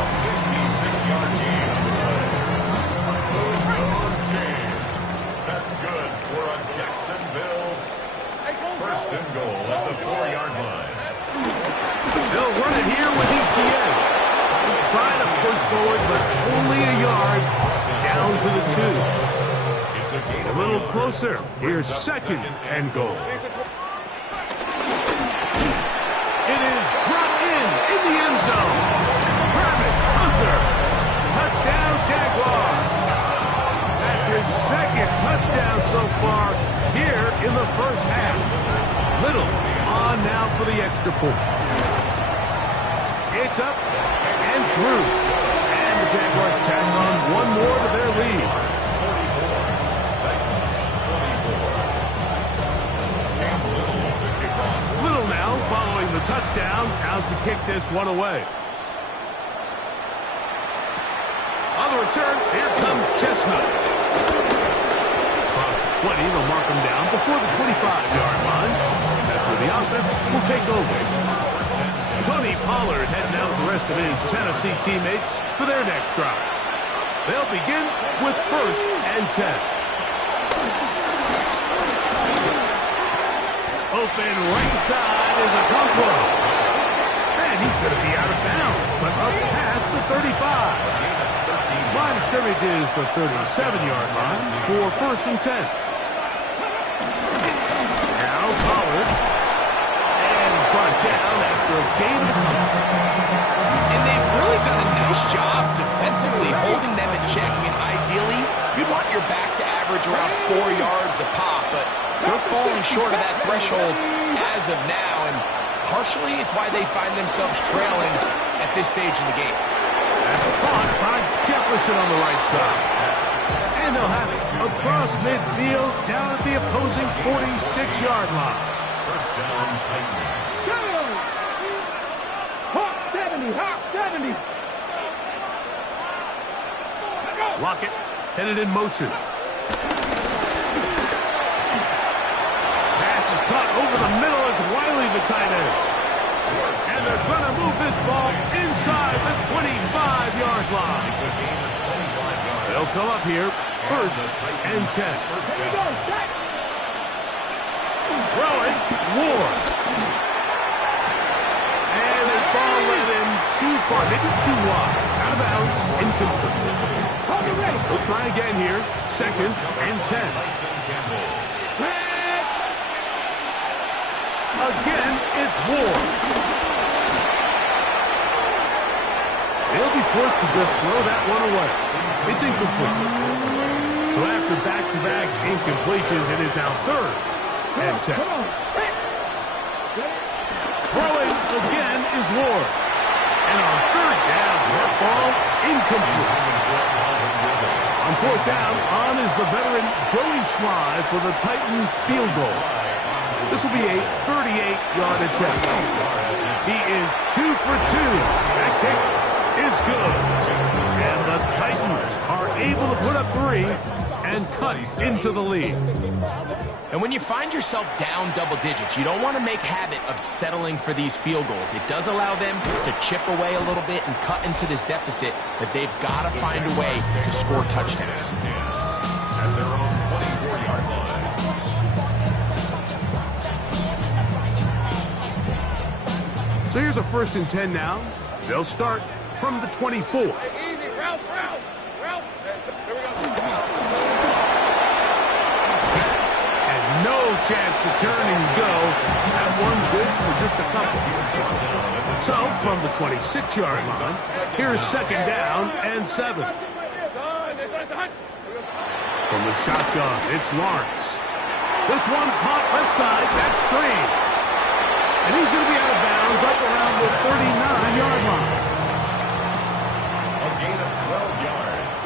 A 56-yard gain. good for a Jacksonville first and goal at the 4-yard line. They'll run it here with ETN. Trying to push forward, but only a yard down to the 2. A little closer. Here's second and goal. It is brought in the end zone. Travis Hunter. Touchdown, Jaguars. That's his second touchdown so far here in the first half. Little on now for the extra point. It's up and through. And the Jaguars tack on one more to their lead. Little now following the touchdown, out to kick this one away. On the return, here comes Chestnut. Across the 20, they'll mark him down before the 25-yard line. That's where the offense will take over. Tony Pollard heading out with the rest of his Tennessee teammates for their next drive. They'll begin with 1st and 10. Open right side is a Okonkwo. And he's going to be out of bounds, but up past the 35. Line of scrimmage is the 37-yard line for 1st and 10. Now Pollard. And he's brought down after a gain of And they've really done a nice job defensively holding them in check. I mean, ideally, you'd want your back to average around 4 yards a pop, but they're falling short of that threshold as of now, and partially it's why they find themselves trailing at this stage in the game. That's caught by Jefferson on the right side. And they'll have it across midfield down at the opposing 46-yard line. First down, Titans. Hawk 70, Hawk 70. Lockett headed in motion. Pass is caught over the middle. It's Wiley, the tight end. And they're going to move this ball inside the 25-yard line. They'll come up here, 1st and 10. Throwing, Ward. And the ball went in too far, maybe too wide. Out of bounds, incomplete. We'll try again here, 2nd and 10. Again, it's Ward. They'll be forced to just throw that one away. It's incomplete. So after back-to-back incompletions, it is now 3rd and 10. Throwing again is Ward. And on 3rd down, that ball incomplete. On 4th down, on is the veteran Joey Sly for the Titans field goal. This will be a 38-yard attempt. He is 2 for 2. That kick is good. And the Titans are able to put up 3 and cut into the lead. And when you find yourself down double digits, you don't want to make habit of settling for these field goals. It does allow them to chip away a little bit and cut into this deficit, but they've got to find a way to score touchdowns. At their own 24-yard line. So here's a 1st and 10 now. They'll start from the 24. Easy, Ralph. Here we go. No chance to turn and go. That one's good for just a couple. So, from the 26-yard line, here's 2nd down and 7. From the shotgun, it's Lawrence. This one caught left side. That's strange. And he's going to be out of bounds up around the 39-yard line. A gain of 12 yards.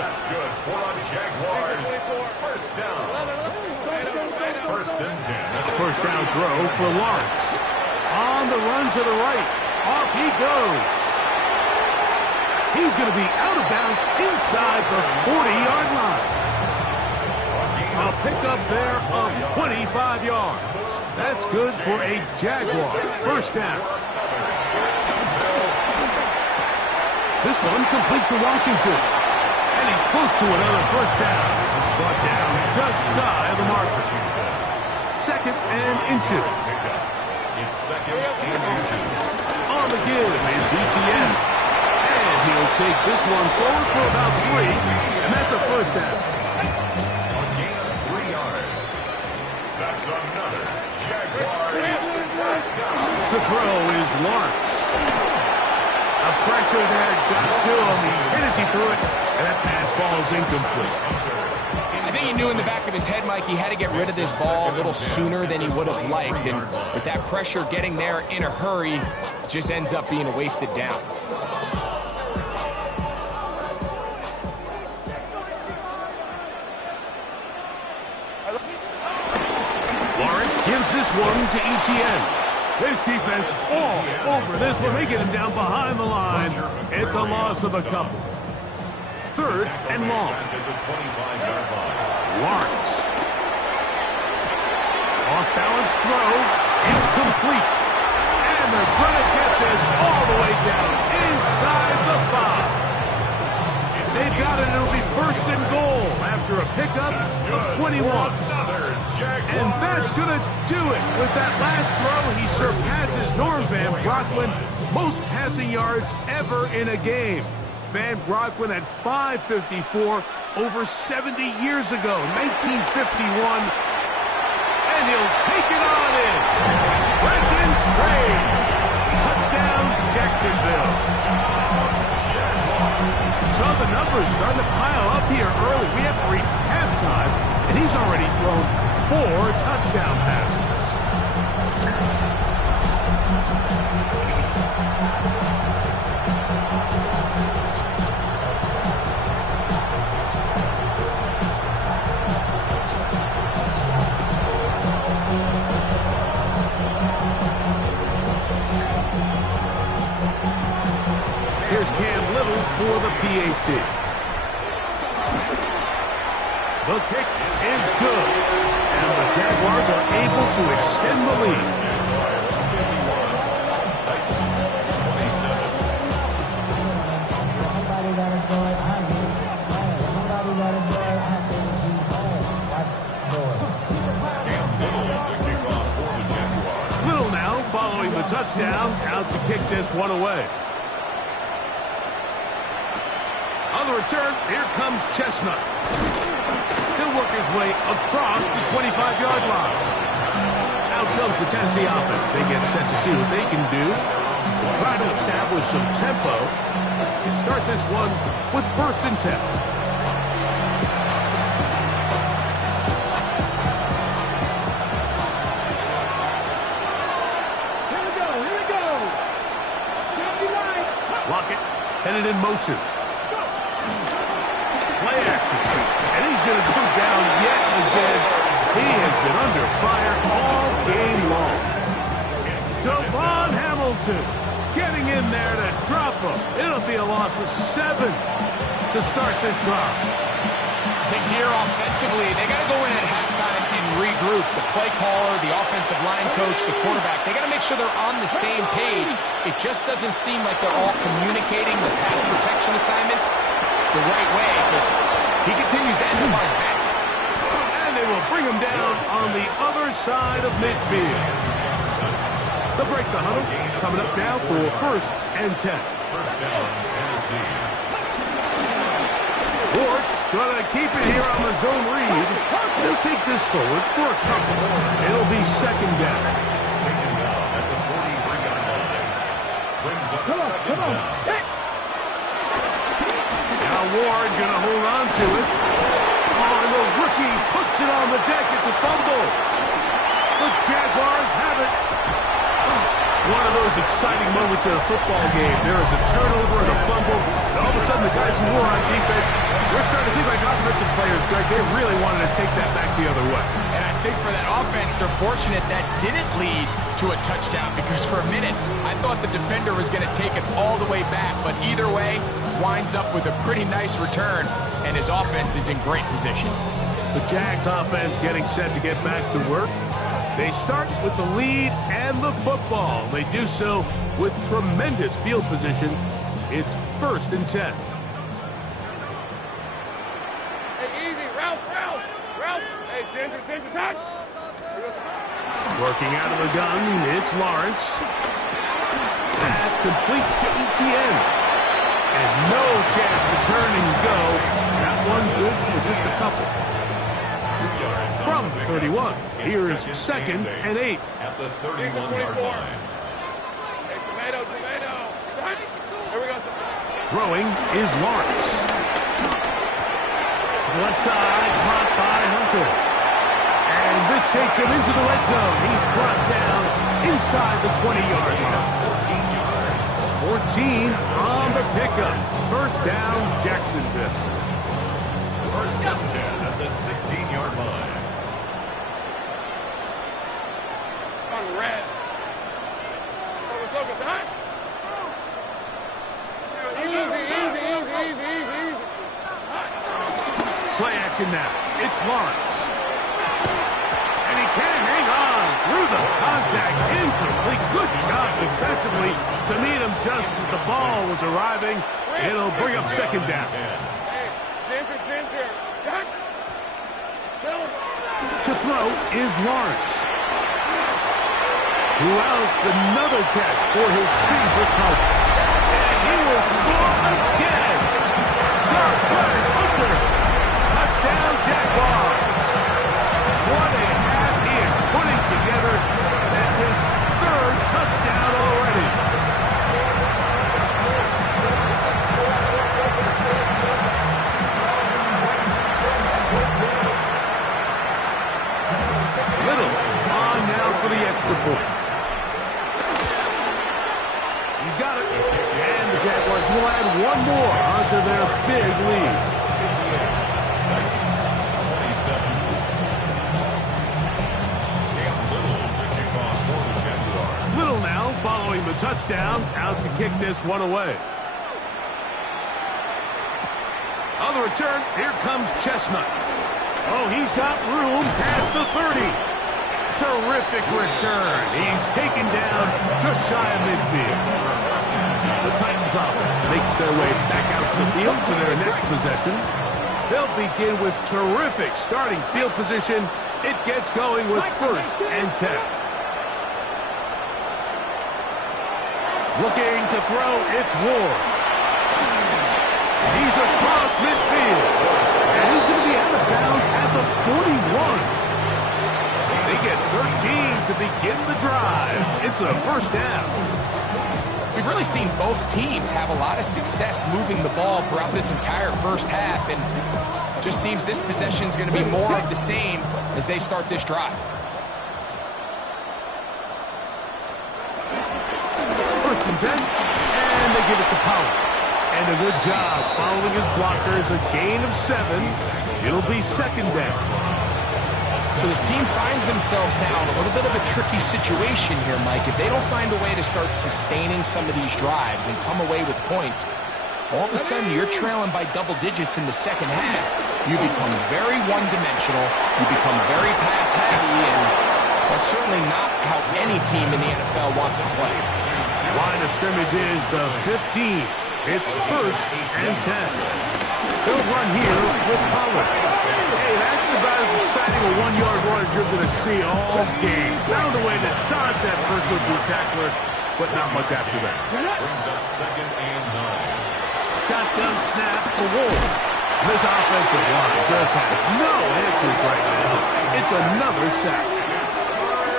That's good for a Jaguars. 1st down. 1st and 10. First down throw for Lawrence. On the run to the right. Off he goes. He's going to be out of bounds inside the 40-yard line. A pickup there of 25 yards. That's good for a Jaguar. 1st down. This one complete to Washington. And he's close to another 1st down. It's brought down just shy of the marker. Second and inches. It's second and inches. On the give is ETN. And he'll take this one forward for about 3, and that's a first down. A gain of 3 yards. That's another Jaguars first down. To throw is Lawrence. A pressure there got to him. He's hit as he threw it, and that pass falls incomplete. I think he knew in the back of his head, Mike, he had to get rid of this ball a little sooner than he would have liked. And with that pressure getting there in a hurry, just ends up being a wasted down. Lawrence gives this one to ETN. This defense all over this one. They get him down behind the line. It's a loss of a couple. Third and long. Lawrence. Off-balance throw. It's complete. And they're going to get this all the way down inside the 5. They've got it. It'll be first and goal after a pickup of 21. And that's going to do it. With that last throw, he surpasses Norm Van Brocklin. Most passing yards ever in a game. Van Brocklin at 554 over 70 years ago, 1951. And he'll take it on in. Brendan Strayed. Touchdown, Jacksonville. So the numbers starting to pile up here early. We have reached halftime, and he's already thrown 4 touchdown passes. Here's Cam Little for the PAT. The kick is good. And the Jaguars are able to extend the lead. Little now following the touchdown, out to kick this one away. On the return, here comes Chestnut. He'll work his way across the 25-yard line. Out comes the Tennessee offense. They get set to see what they can do to try to establish some tempo. Let's start this one with first and 10. Here we go. Lockett headed in motion. Play action. And he's going to go down yet again. He has been under fire all game long. Devon Hamilton getting in there to drop him. It'll be a loss of 7 to start this drive. I think here offensively, they got to go in at halftime and regroup. The play caller, the offensive line coach, the quarterback, they got to make sure they're on the same page. It just doesn't seem like they're all communicating the pass protection assignments the right way, because he continues to end up on his back. And they will bring him down on the other side of midfield. They'll break the huddle. Coming up now for first and 10. First down, Tennessee. Ward going to keep it here on the zone read. He'll take this forward for a couple. It'll be second down. Taken down at the 43-yard line. Brings up second down. Now Ward going to hold on to it. Oh, and the rookie puts it on the deck. It's a fumble. The Jaguars have it. One of those exciting moments in a football game. There is a turnover and a fumble. And all of a sudden, the guys who were on defense, they're starting to think like offensive players, Greg. They really wanted to take that back the other way. And I think for that offense, they're fortunate that didn't lead to a touchdown, because for a minute, I thought the defender was going to take it all the way back. But either way, winds up with a pretty nice return, and his offense is in great position. The Jags offense getting set to get back to work. They start with the lead and the football. They do so with tremendous field position. It's first and 10. Hey, easy. Ralph. Working out of the gun, it's Lawrence. That's complete to Etienne. And no chance to turn and go. That one good for just a couple. From 31, here's 2nd and 8. At the 31-yard line. Hey, tomato. Here we go. Throwing is Lawrence. To the left side, caught by Hunter. And this takes him into the red zone. He's brought down inside the 20-yard line. 14 on the pickup. First down, Jacksonville. First and 10 at the 16-yard line. On red. Focus, huh? Easy. Play action now. It's Lawrence. And he can't hang on through the contact. Incomplete. Good job defensively to meet him just as the ball was arriving. It'll bring up 2nd down. Ginger. To throw is Lawrence. Who else? Another catch for his favorite target. And he will score again. Hunter. Touchdown, Jaguars. What a half here, putting together. That's his 3rd touchdown already. Little on now for the extra point. He's got it. And the Jaguars will add one more onto their big lead. Little now following the touchdown, out to kick this one away. On the return, here comes Chestnut. Oh, he's got room past the 30. Terrific return. He's taken down just shy of midfield. The Titans offense makes their way back out to the field for their next possession. They'll begin with terrific starting field position. It gets going with 1st and 10. Looking to throw, it's Ward. He's across midfield. And he's going to be out of bounds at the 41. They get 13 to begin the drive. It's a 1st down. We've really seen both teams have a lot of success moving the ball throughout this entire first half, and just seems this possession is going to be more of the same as they start this drive. 1st and 10, and they give it to Pollard. And a good job following his blockers, a gain of 7. It'll be 2nd down. So this team finds themselves now in a little bit of a tricky situation here, Mike. If they don't find a way to start sustaining some of these drives and come away with points, all of a sudden you're trailing by double digits in the second half. You become very one-dimensional. You become very pass-heavy, and that's certainly not how any team in the NFL wants to play. Line of scrimmage is the 15. It's 1st and 10. They'll run here with Pollard. Hey, that's about as exciting a 1-yard run as you're going to see all game. Found a way to dodge that first would-be tackler, but not much after that. Brings up 2nd and 9. Shotgun snap for Wolf. This offensive line just has no answers right now. It's another sack.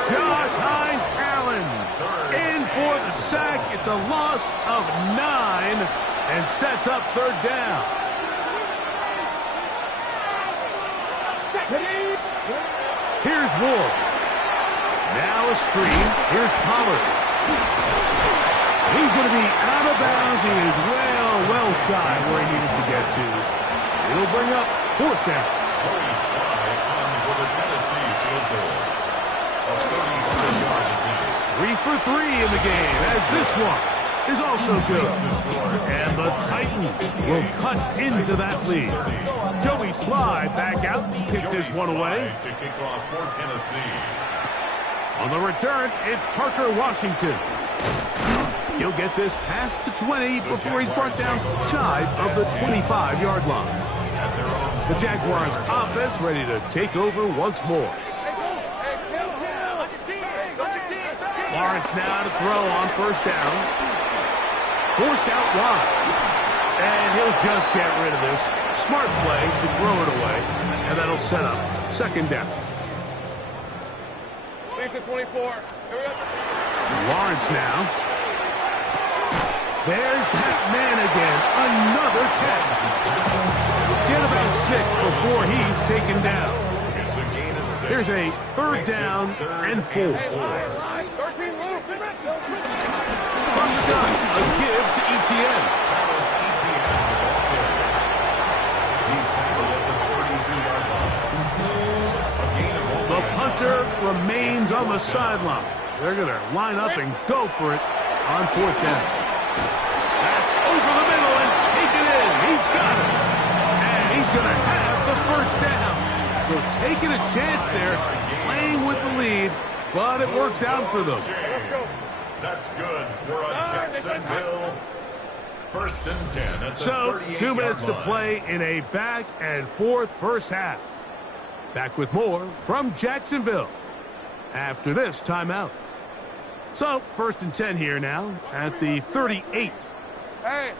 Josh Hines-Allen in for the sack. It's a loss of 9 and sets up 3rd down. Here's Ward. Now a screen. Here's Pollard. He's going to be out of bounds. He is well shy where he needed to get to. It'll bring up 4th down. Joey Sly on for the Tennessee field goal. A 35-yard attempt. 3 for 3 in the game, as this one is also good. And the Titans will cut into that lead. Joey Sly back out to kick this one away. To kick off for Tennessee. On the return, it's Parker Washington. He'll get this past the 20 before he's brought down shy of the 25-yard line. At their own The Jaguars offense ready to take over once more. Lawrence now to throw on first down. Forced out wide. And he'll just get rid of this. Smart play to throw it away. And that'll set up second down. Lisa 24. Here we go. Lawrence now. There's that man again. Another catch. Get about 6 before he's taken down. It's a gain of 6. Here's a third down and 4. 13 loose. From the gun, a give to ETN. Travis Etienne, the ball carrier. He's tackled at the 32-yard line. A gain of only The punter remains on the sideline. They're going to line up and go for it on fourth down. That's over the middle and take it in. He's got it. And he's going to have the first down. So taking a chance there, playing with the lead, but it works out for them. That's good for a Jacksonville. First and 10 at the So 2 minutes to line. play in a back and forth first half. Back with more from Jacksonville after this timeout. So, first and 10 here now at the 38. Hey.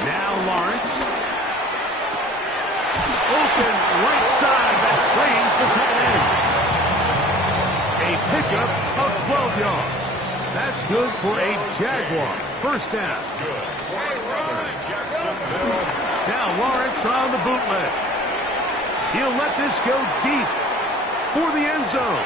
Now Lawrence. Open right side. That strains the tight end. A pickup of 12 yards. That's good for a Jaguar. First down. Good for another Jacksonville. Now Lawrence on the bootleg. He'll let this go deep for the end zone.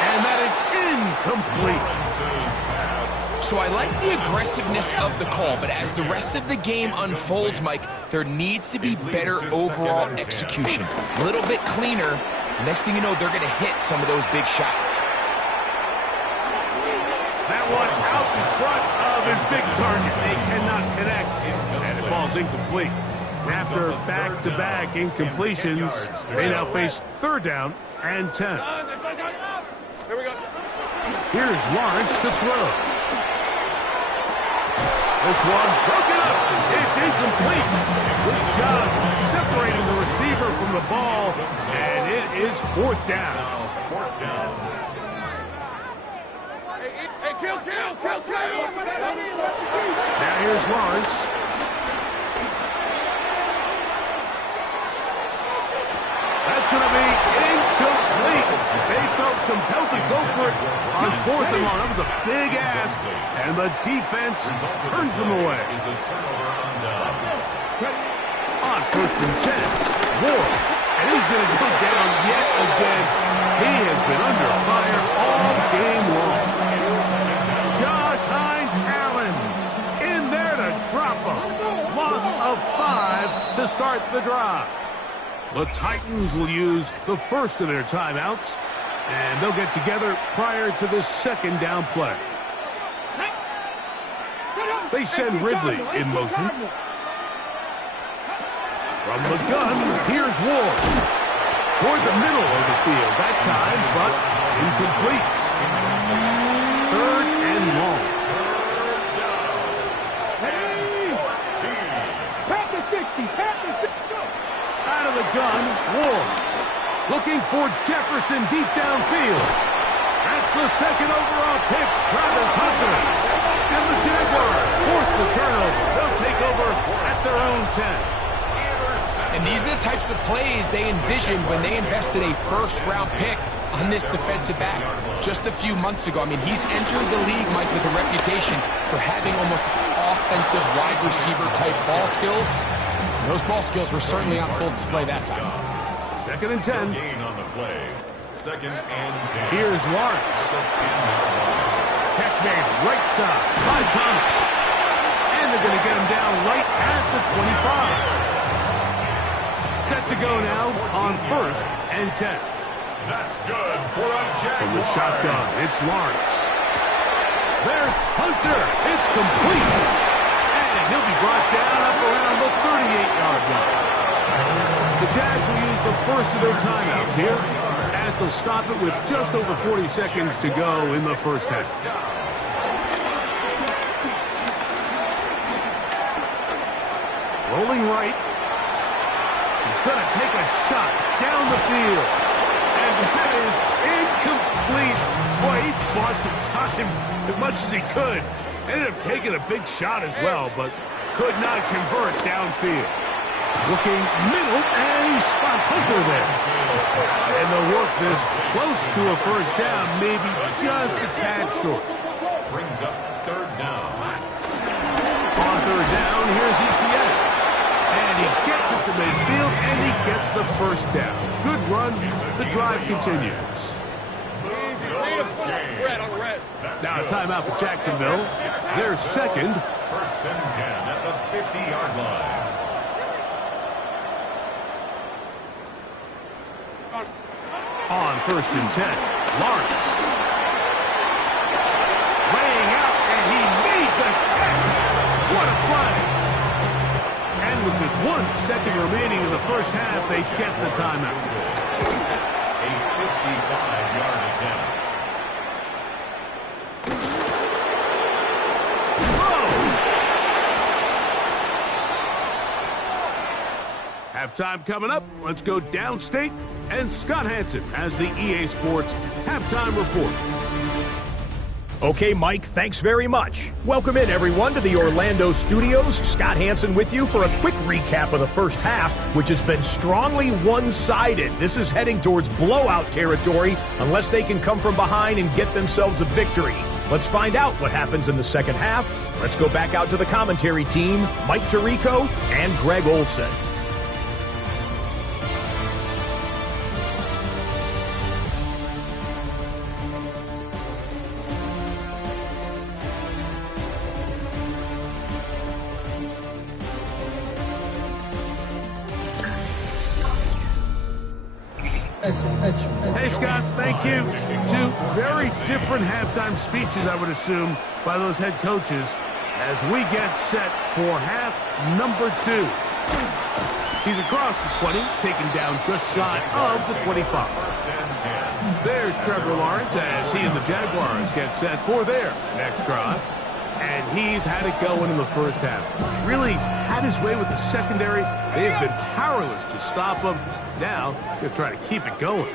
And that is incomplete. Lawrence's pass. So I like the aggressiveness of the call, but as the rest of the game unfolds, Mike, there needs to be better overall execution. A little bit cleaner. Next thing you know, they're going to hit some of those big shots. That one out in front of his big target. They cannot connect, and it falls incomplete. After back-to-back incompletions, they now face third down and 10. Here we go. Here's Lawrence to throw. This one broken up. It's incomplete. Good job separating the receiver from the ball, and it is fourth down. Fourth down. Hey, kill. Now here's Lawrence. That's going to be incomplete. They felt compelled to go for it on fourth and long. That was a big ask, and the defense turns them away. Is a turnover on downs. On first and 10, Ward, and he's going to go down yet again. He has been under fire all game long. Josh Hines-Allen in there to drop him. Loss of 5 to start the drive. The Titans will use the first of their timeouts, and they'll get together prior to this second down play. They send Ridley in motion. From the gun, here's Ward. Toward the middle of the field that time, but incomplete. Third and long. Out of the gun, Ward. Looking for Jefferson deep downfield. That's the second overall pick, Travis Hunter. And the Jaguars force the turnover. They'll take over at their own 10. And these are the types of plays they envisioned when they invested a first-round pick on this defensive back just a few months ago. I mean, he's entered the league, Mike, with a reputation for having almost offensive wide receiver-type ball skills. And those ball skills were certainly on full display that time. Second and 10. Gain on the play. Second and 10. Here's Lawrence. The 10-yard line. Catch made right side by Thomas. And they're going to get him down right at the 25. Set to go now on first and 10. That's good for a Jaguar. From the shotgun, it's Lawrence. There's Hunter. It's complete. And he'll be brought down up around the 38-yard line. The Jags will use the first of their timeouts here as they'll stop it with just over 40 seconds to go in the first half. Rolling right. going to take a shot down the field. And that is incomplete. Boy, he bought some time as much as he could. Ended up taking a big shot as well, but could not convert downfield. Looking middle, and he spots Hunter there. And they'll work this close to a first down, maybe just a tad short. Brings up third down. On third down, here's Etienne. And he gets it to midfield, and he gets the first down. Good run. The drive continues. Now a timeout for Jacksonville. Their second. First and 10 at the 50-yard line. On first and 10, Lawrence. Laying out, and he made the catch. What a play. And with just 1 second remaining in the first half, they get the timeout. A 55-yard attempt. Halftime coming up. Let's go downstate. And Scott Hansen has the EA Sports Halftime Report. Okay, Mike, thanks very much. Welcome in, everyone, to the Orlando studios. Scott Hansen with you for a quick recap of the first half, which has been strongly one-sided. This is heading towards blowout territory unless they can come from behind and get themselves a victory. Let's find out what happens in the second half. Let's go back out to the commentary team, Mike Tirico and Greg Olson. Hey, Scott, thank you. 2 very different halftime speeches, I would assume, by those head coaches as we get set for half number 2. He's across the 20, taken down just shy of the 25. There's Trevor Lawrence as he and the Jaguars get set for their next drive. And he's had it going in the first half. Really had his way with the secondary. They have been powerless to stop him. Now, they'll try to keep it going.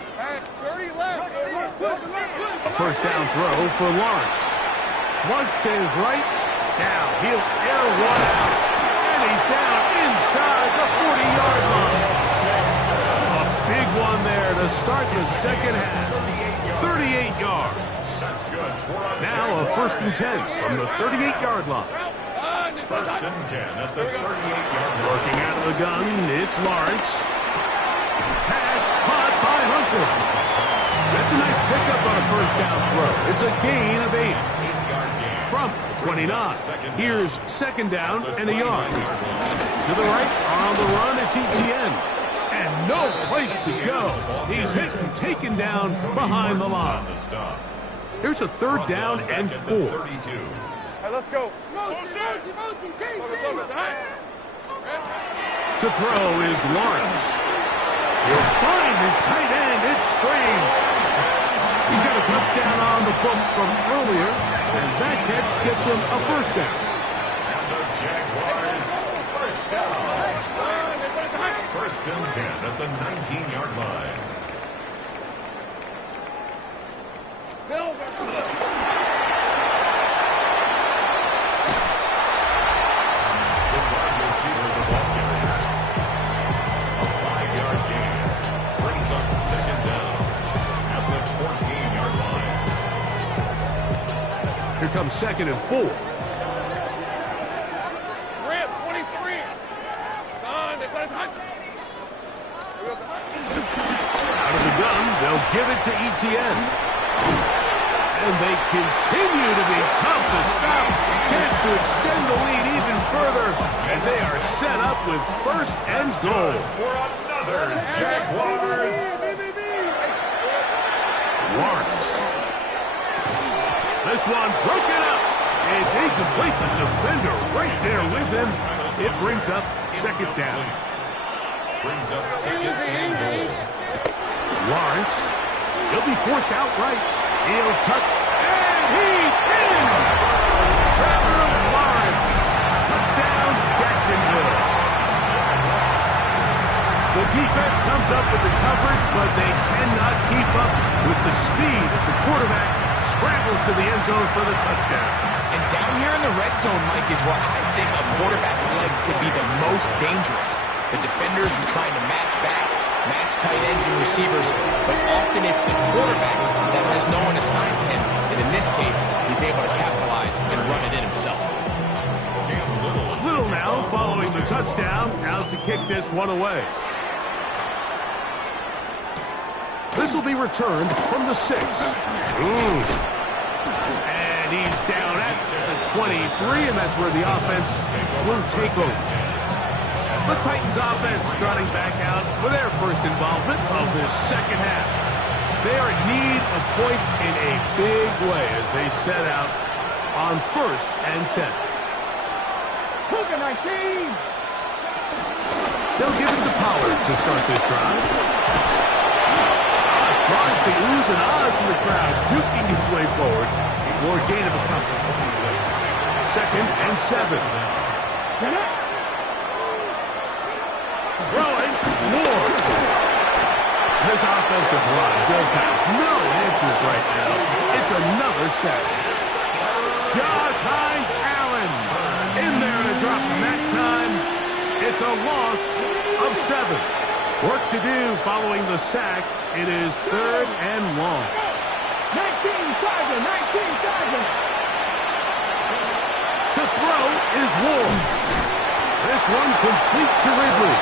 A first down throw for Lawrence. Flush to his right. Now he'll air one out. And he's down inside the 40-yard line. A big one there to start the second half. 38 yards. Now a first and 10 from the 38-yard line. First and 10 at the 38-yard line. Working out of the gun, it's Lawrence. Pass caught by Hunter. That's a nice pickup on a first down throw. It's a gain of 8. 8-yard gain. From the 29. Here's second down and a yard. To the right, on the run, it's Etienne. And no place to go. He's hit and taken down behind the line. Here's a third down and 4. Hey, let's go. To throw is Lawrence. He'll find his tight end. It's Strange. He's got a touchdown on the books from earlier, and that catch gets him a first down. And the Jaguars first down. First and 10 at the 19-yard line. Here comes second and 4. Out of the gun, they'll give it to Etienne. And they continue to be tough to stop. Chance to extend the lead even further as they are set up with first and goal. For another Jaguars. Lawrence. This one broken up. It's incomplete. The defender right there with him. It brings up second down. Brings up second and goal. Lawrence. He'll be forced outright. He'll tuck. And he's in. Trevor Lawrence. Touchdown, Jacksonville. The defense comes up with the coverage, but they cannot keep up with the speed as the quarterback scrambles to the end zone for the touchdown. And down here in the red zone, Mike, is where I think a quarterback's legs can be the most dangerous. The defenders are trying to match backs, match tight ends and receivers, but often it's the quarterback that has no one assigned to him. And in this case, he's able to capitalize and run it in himself. Little now following the touchdown, out to kick this one away. This will be returned from the 6. And he's down at the 23, and that's where the offense will take over. The Titans offense trotting back out for their first involvement of this second half. They are in need of points in a big way as they set out on 1st and 10. Cougar 19! They'll give it to Pollard to start this drive. Bronson oohs and ahs in the crowd, juking his way forward for a gain of a couple. 2nd and 7. Throwing, Ward. This offensive line just has no answers right now. It's another sack. Josh Hines Allen in there to drop them that time. It's a loss of 7. Work to do following the sack. It is 3rd and long. 19,000! To throw is Ward. This one complete to Ridley.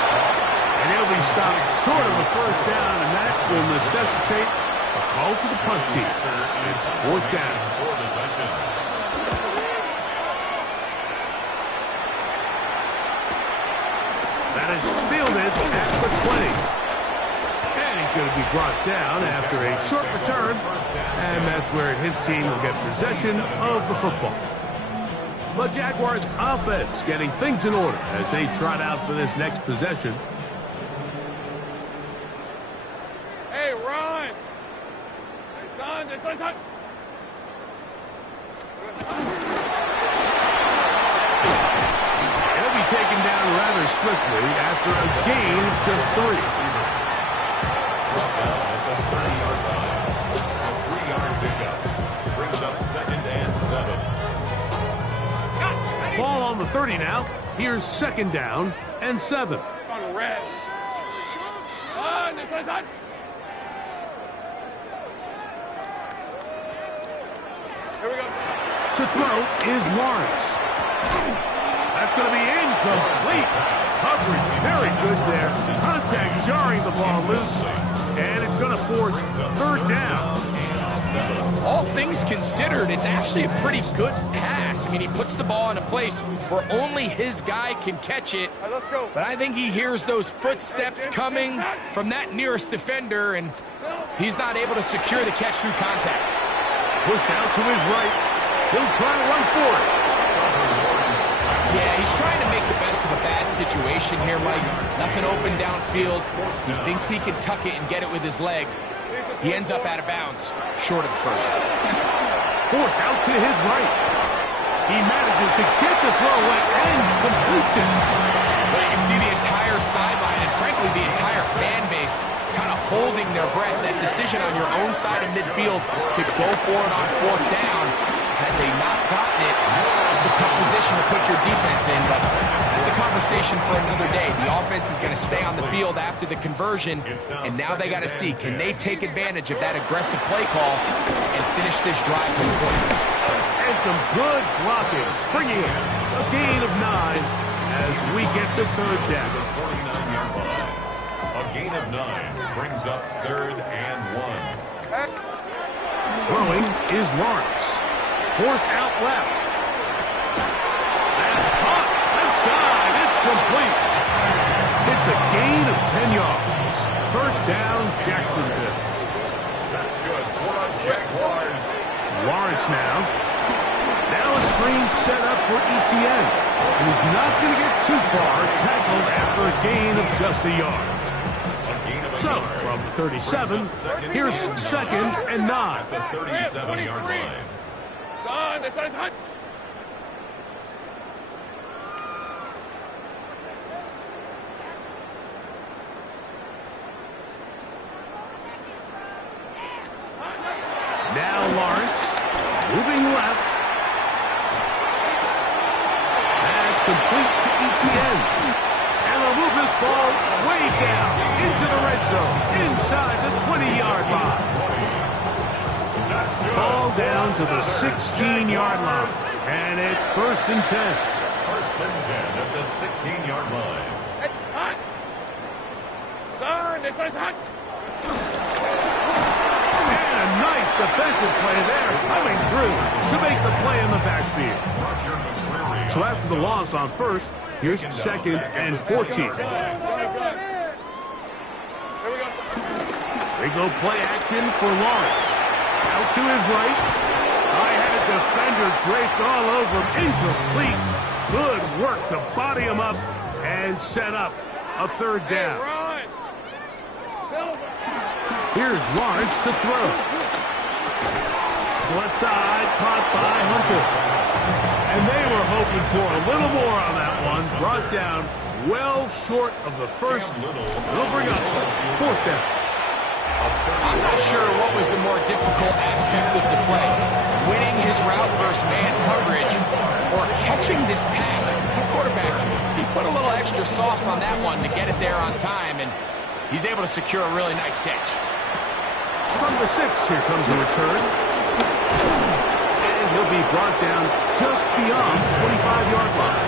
And he'll be stopped short of a first down, and that will necessitate a call to the punt team. It's 4th down. That is fielded at the 20. And he's going to be brought down after a short return. And that's where his team will get possession of the football. The Jaguars offense getting things in order as they trot out for this next possession. Hey, Ron! Hey, son! He'll be taken down rather swiftly after a gain of just 3. At the 30-yard line. A 3-yard pickup. Brings up 2nd and 7. Ball on the 30 now. Here's 2nd down and 7. On red. On, this one's on. Here we go. To throw is Lawrence. That's going to be incomplete. Coverage very good there. Contact jarring the ball loose. And it's going to force 3rd down. All things considered, it's actually a pretty good pass. I mean, he puts the ball in a place where only his guy can catch it. All right, let's go. But I think he hears those footsteps coming from that nearest defender, and he's not able to secure the catch through contact. Pushed out to his right. He'll try to run for it. Yeah, he's trying to make the best of a bad situation here, Mike. Nothing open downfield. He thinks he can tuck it and get it with his legs. He ends up out of bounds, short of the first. Forced out to his right. He manages to get the throw away and completes it. Well, you can see the entire sideline and, frankly, the entire fan base kind of holding their breath. That decision on your own side of midfield to go for it on 4th down, had they not gotten it, it's a tough position to put your defense in, but it's a conversation for another day. The offense is going to stay on the field after the conversion, and now they got to see, can they take advantage of that aggressive play call and finish this drive with points? And some good blocking, springing it. A gain of 9 as we get to 3rd down. 49-yard line. A gain of 9 brings up 3rd and 1. Throwing is Lawrence. Forced out left. That's caught. Left side. It's complete. It's a gain of 10 yards. 1st down, Jacksonville. That's good for the Jaguars. Lawrence now. Now a screen set up for Etienne. And he's not going to get too far, tackled after a gain of just a yard. So, from the 37, here's 2nd and 9. At the 37-yard line. Son, this one's hot. Now Lawrence, moving left. That's complete to Etienne. And they'll move this ball way down into the red zone, inside the 20-yard line. Ball down to the 16-yard line. And it's 1st and 10. 1st and 10 at the 16-yard line. It's hot. Turn, this is hot. And a nice defensive play there, coming through to make the play in the backfield. So after the loss on 1st, here's 2nd and 14. They go play action for Lawrence. Out to his right. I had a defender draped all over him. Incomplete. Good work to body him up and set up a 3rd down. Here's Lawrence to throw. Left side, caught by Hunter. And they were hoping for a little more on that one. Brought down well short of the first. It'll bring up 4th down. I'm not sure what was the more difficult aspect of the play. Winning his route versus man coverage or catching this pass. Because the quarterback, he put a little extra sauce on that one to get it there on time, and he's able to secure a really nice catch. From the 6, here comes a return. And he'll be brought down just beyond the 25-yard line.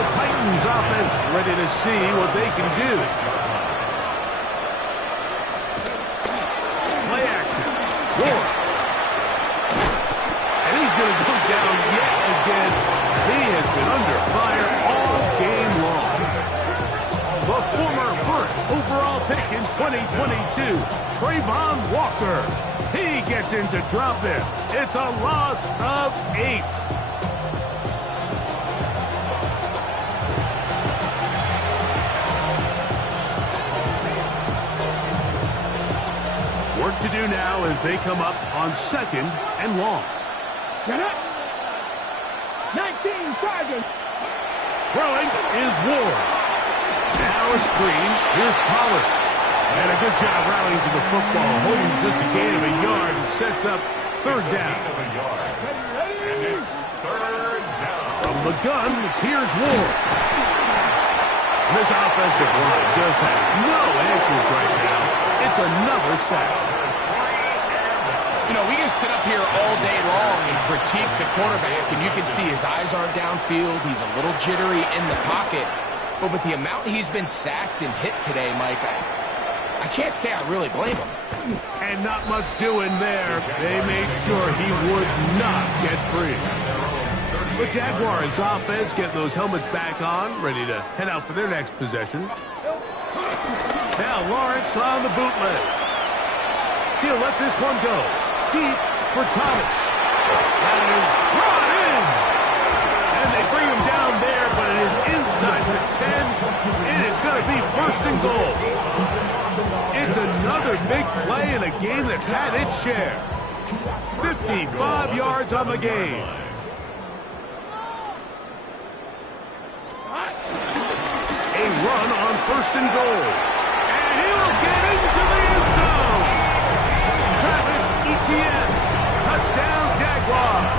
The Titans offense ready to see what they can do. Play action. Ward. And he's going to go down yet again. He has been under fire all game long. The former 1st overall pick in 2022, Trayvon Walker. He gets in to drop it. It's a loss of 8. Work to do now as they come up on 2nd and long. Get up. 19 seconds. Throwing is Ward. Now a screen. Here's Pollard. And a good job rallying to the football. Holding just a gain of a yard and sets up 3rd down. And it's 3rd down. From the gun, here's Ward. This offensive line just has no answers right now. It's another sack. You know, we can sit up here all day long and critique the quarterback, and you can see his eyes aren't downfield. He's a little jittery in the pocket. But with the amount he's been sacked and hit today, Mike, I can't say I really blame him. And not much doing there. They made sure he would not get free. The Jaguars offense getting those helmets back on, ready to head out for their next possession. Now Lawrence on the bootleg. He'll let this one go. Deep for Thomas. That is brought in. And they bring him down there, but it is inside the 10. It is going to be 1st and goal. It's another big play in a game that's had its share. 55 yards on the game. A run on 1st and goal. And he'll get into the end zone. Travis Etienne. Touchdown, Jaguars.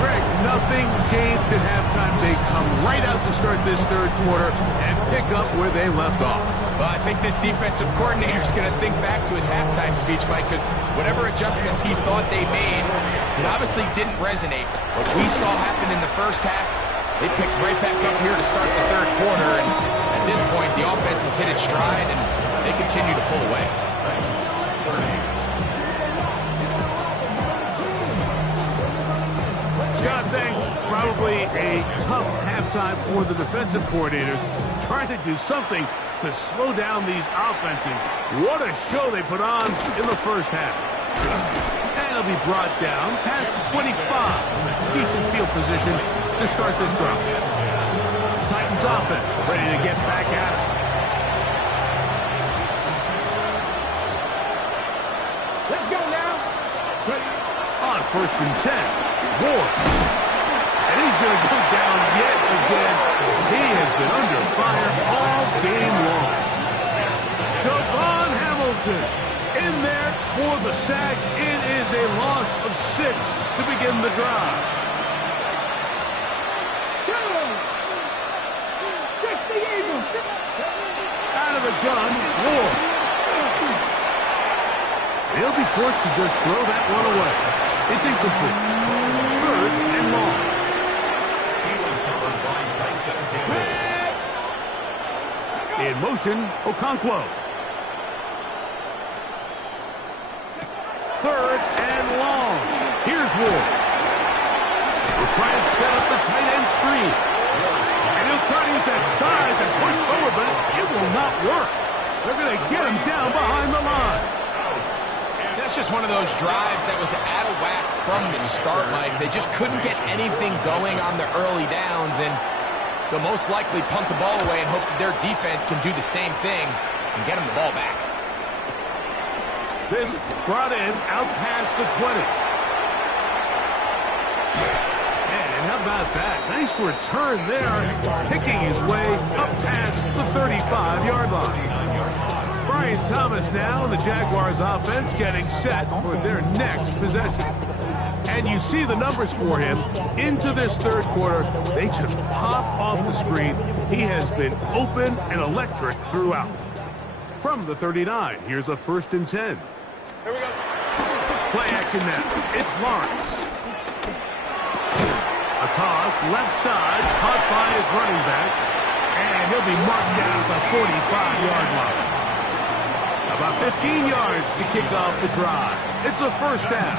Greg, nothing changed at halftime. They come right out to start this 3rd quarter and pick up where they left off. Well, I think this defensive coordinator is going to think back to his halftime speech, Mike, because whatever adjustments he thought they made, it obviously didn't resonate. What we saw happen in the 1st half, they picked right back up here to start the 3rd quarter, and at this point, the offense has hit its stride, and they continue to pull away. Scott, thanks. Probably a tough halftime for the defensive coordinators, trying to do something to slow down these offenses. What a show they put on in the 1st half. And it'll be brought down past the 25. Decent field position to start this drive. Titans offense ready to get back at it. Let's go now. On 1st and 10. Ward. And he's going to go down yet again. He has been under fire all game long. Javon Hamilton Washington in there for the sack. It is a loss of 6 to begin the drive. Out of the gun, Ward. He'll be forced to just throw that one away. It's incomplete. 3rd and long. He was covered by Tyson Campbell. In motion, Okonkwo. 3rd and long. Here's Ward. He'll try and set up the tight end screen. And he'll try to use that size and push forward, but it will not work. They're going to get him down behind the line. That's just one of those drives that was out of whack from the start, Mike. They just couldn't get anything going on the early downs, and they'll most likely punt the ball away and hope that their defense can do the same thing and get them the ball back. This brought in out past the 20. And how about that? Nice return there, picking his way up past the 35-yard line. Brian Thomas now, the Jaguars offense getting set for their next possession. And you see the numbers for him into this 3rd quarter. They just pop off the screen. He has been open and electric throughout. From the 39, here's a 1st and 10. Here we go. Play action now. It's Lawrence. A toss, left side, caught by his running back. And he'll be marked down at the 45-yard line. About 15 yards to kick off the drive. It's a 1st down.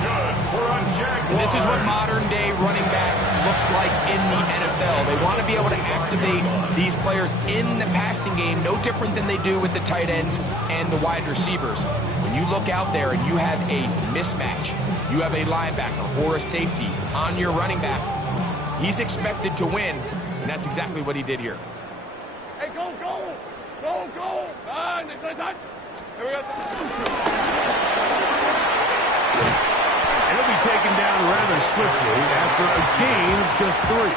And this is what modern-day running back looks like in the NFL. They want to be able to activate these players in the passing game, no different than they do with the tight ends and the wide receivers. When you look out there and you have a mismatch, you have a linebacker or a safety on your running back, he's expected to win, and that's exactly what he did here. Hey, go, go! Go, go! This is it! Here we go. And he'll be taken down rather swiftly after a gain of just 3.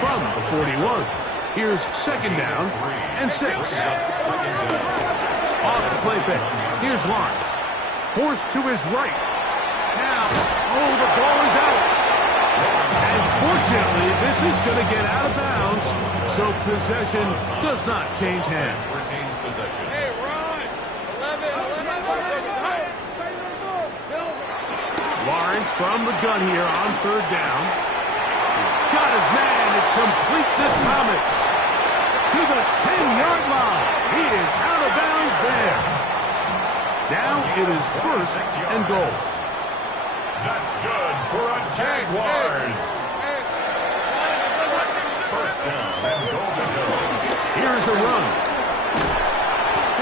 From the 41. Here's 2nd down and 6. Off the play fake. Here's Lawrence. Forced to his right. Now, the ball is out. And fortunately, this is going to get out of bounds, so possession does not change hands. Retains possession. Hey, run! 11. Lawrence from the gun here on 3rd down. He's got his man. It's complete to Thomas. To the 10-yard line. He is out of bounds there. Now it is 1st and goal. That's good for a Jaguars. 1st down and goal to go. Here's a run.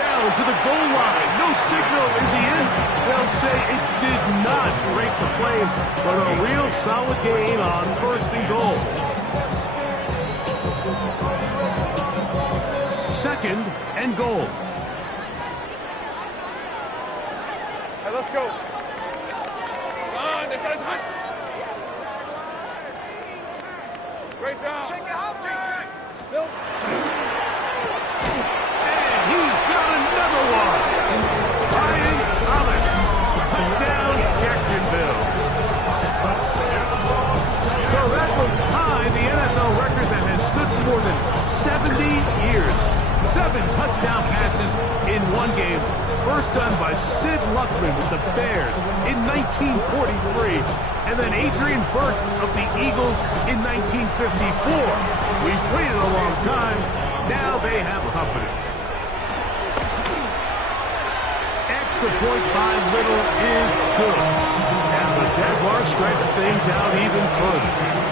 Down to the goal line. No signal. Is he in? They'll say it did not break the play, but a real solid gain on 1st and goal. 2nd and goal. Hey, let's go. This is hot. Great job. Check it out, Jake. And he's got another one. Brian Thomas. Touchdown, Jacksonville. So that will tie the NFL record that has stood for more than 70 years. 7 touchdown passes in one game. First done by Sid Luckman with the Bears in 1943. And then Adrian Burke of the Eagles in 1954. We've waited a long time. Now they have company. Extra point by Little is good. And the Jaguars stretch things out even further.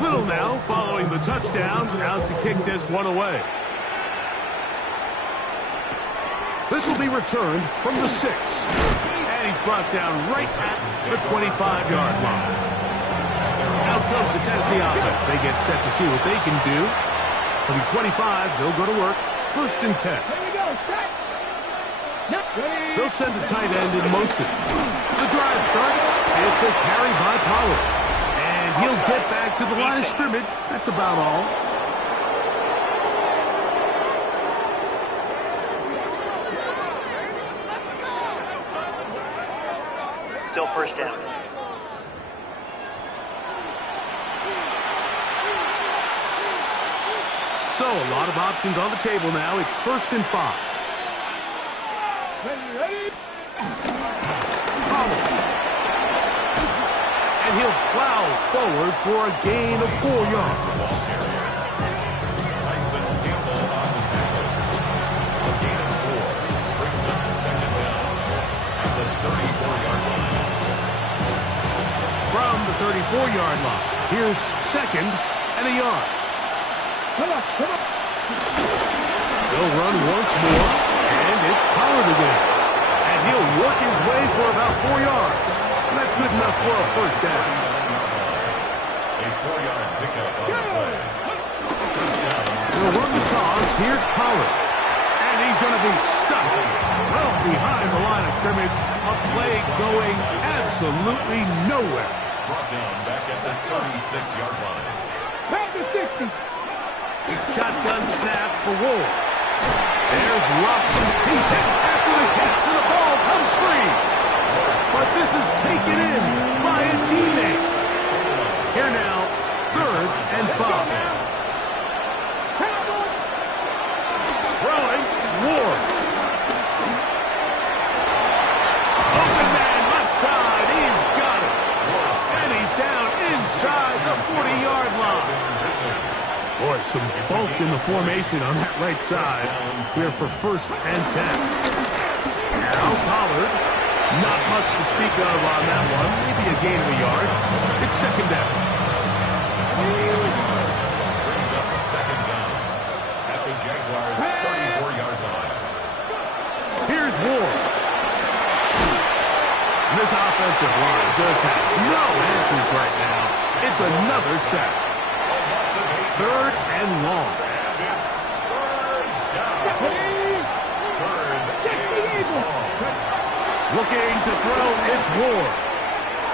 Little now following the touchdown, out to kick this one away. This will be returned from the 6. And he's brought down right at the 25-yard line. Out comes the Tennessee offense. They get set to see what they can do. From 25, they'll go to work. 1st and 10. Here we go. Set. Now, 3. They'll send the tight end in motion. The drive starts. It's a carry by Pollard. And he'll get back to the line of scrimmage. That's about all. Still first down. So a lot of options on the table now. It's 1st and 5. And he'll plow forward for a gain of 4 yards. Tyson Campbell on the tackle. A gain of 4 brings up 2nd down at the 34-yard line. From the 34-yard line, here's 2nd and a yard. They'll run once more, and it's Pollard again. And he'll work his way for about 4 yards. And that's good enough for a first down. A 4-yard pickup on the play. First down. They'll run the toss. Here's Pollard. And he's going to be stuck well behind the line of scrimmage. A play going absolutely nowhere. Brought down back at the 36-yard line. Shotgun snap for Ward. There's Lofton. He's hit after the catch, and the ball comes free. But this is taken in by a teammate. Here now, 3rd and 5. Throwing, Ward. Open man, left side. He's got it. And he's down inside the 40-yard line. Boy, some bulk in the formation on that right side. Here for 1st and 10. Now Pollard. Not much to speak of on that one. Maybe a gain of a yard. It's 2nd down. Brings up 2nd down at the Jaguars' 34-yard line. Here's Ward. This offensive line just has no answers right now. It's another sack. 3rd and long. And it's 3rd down. 3rd and long. Looking to throw, it's Ward.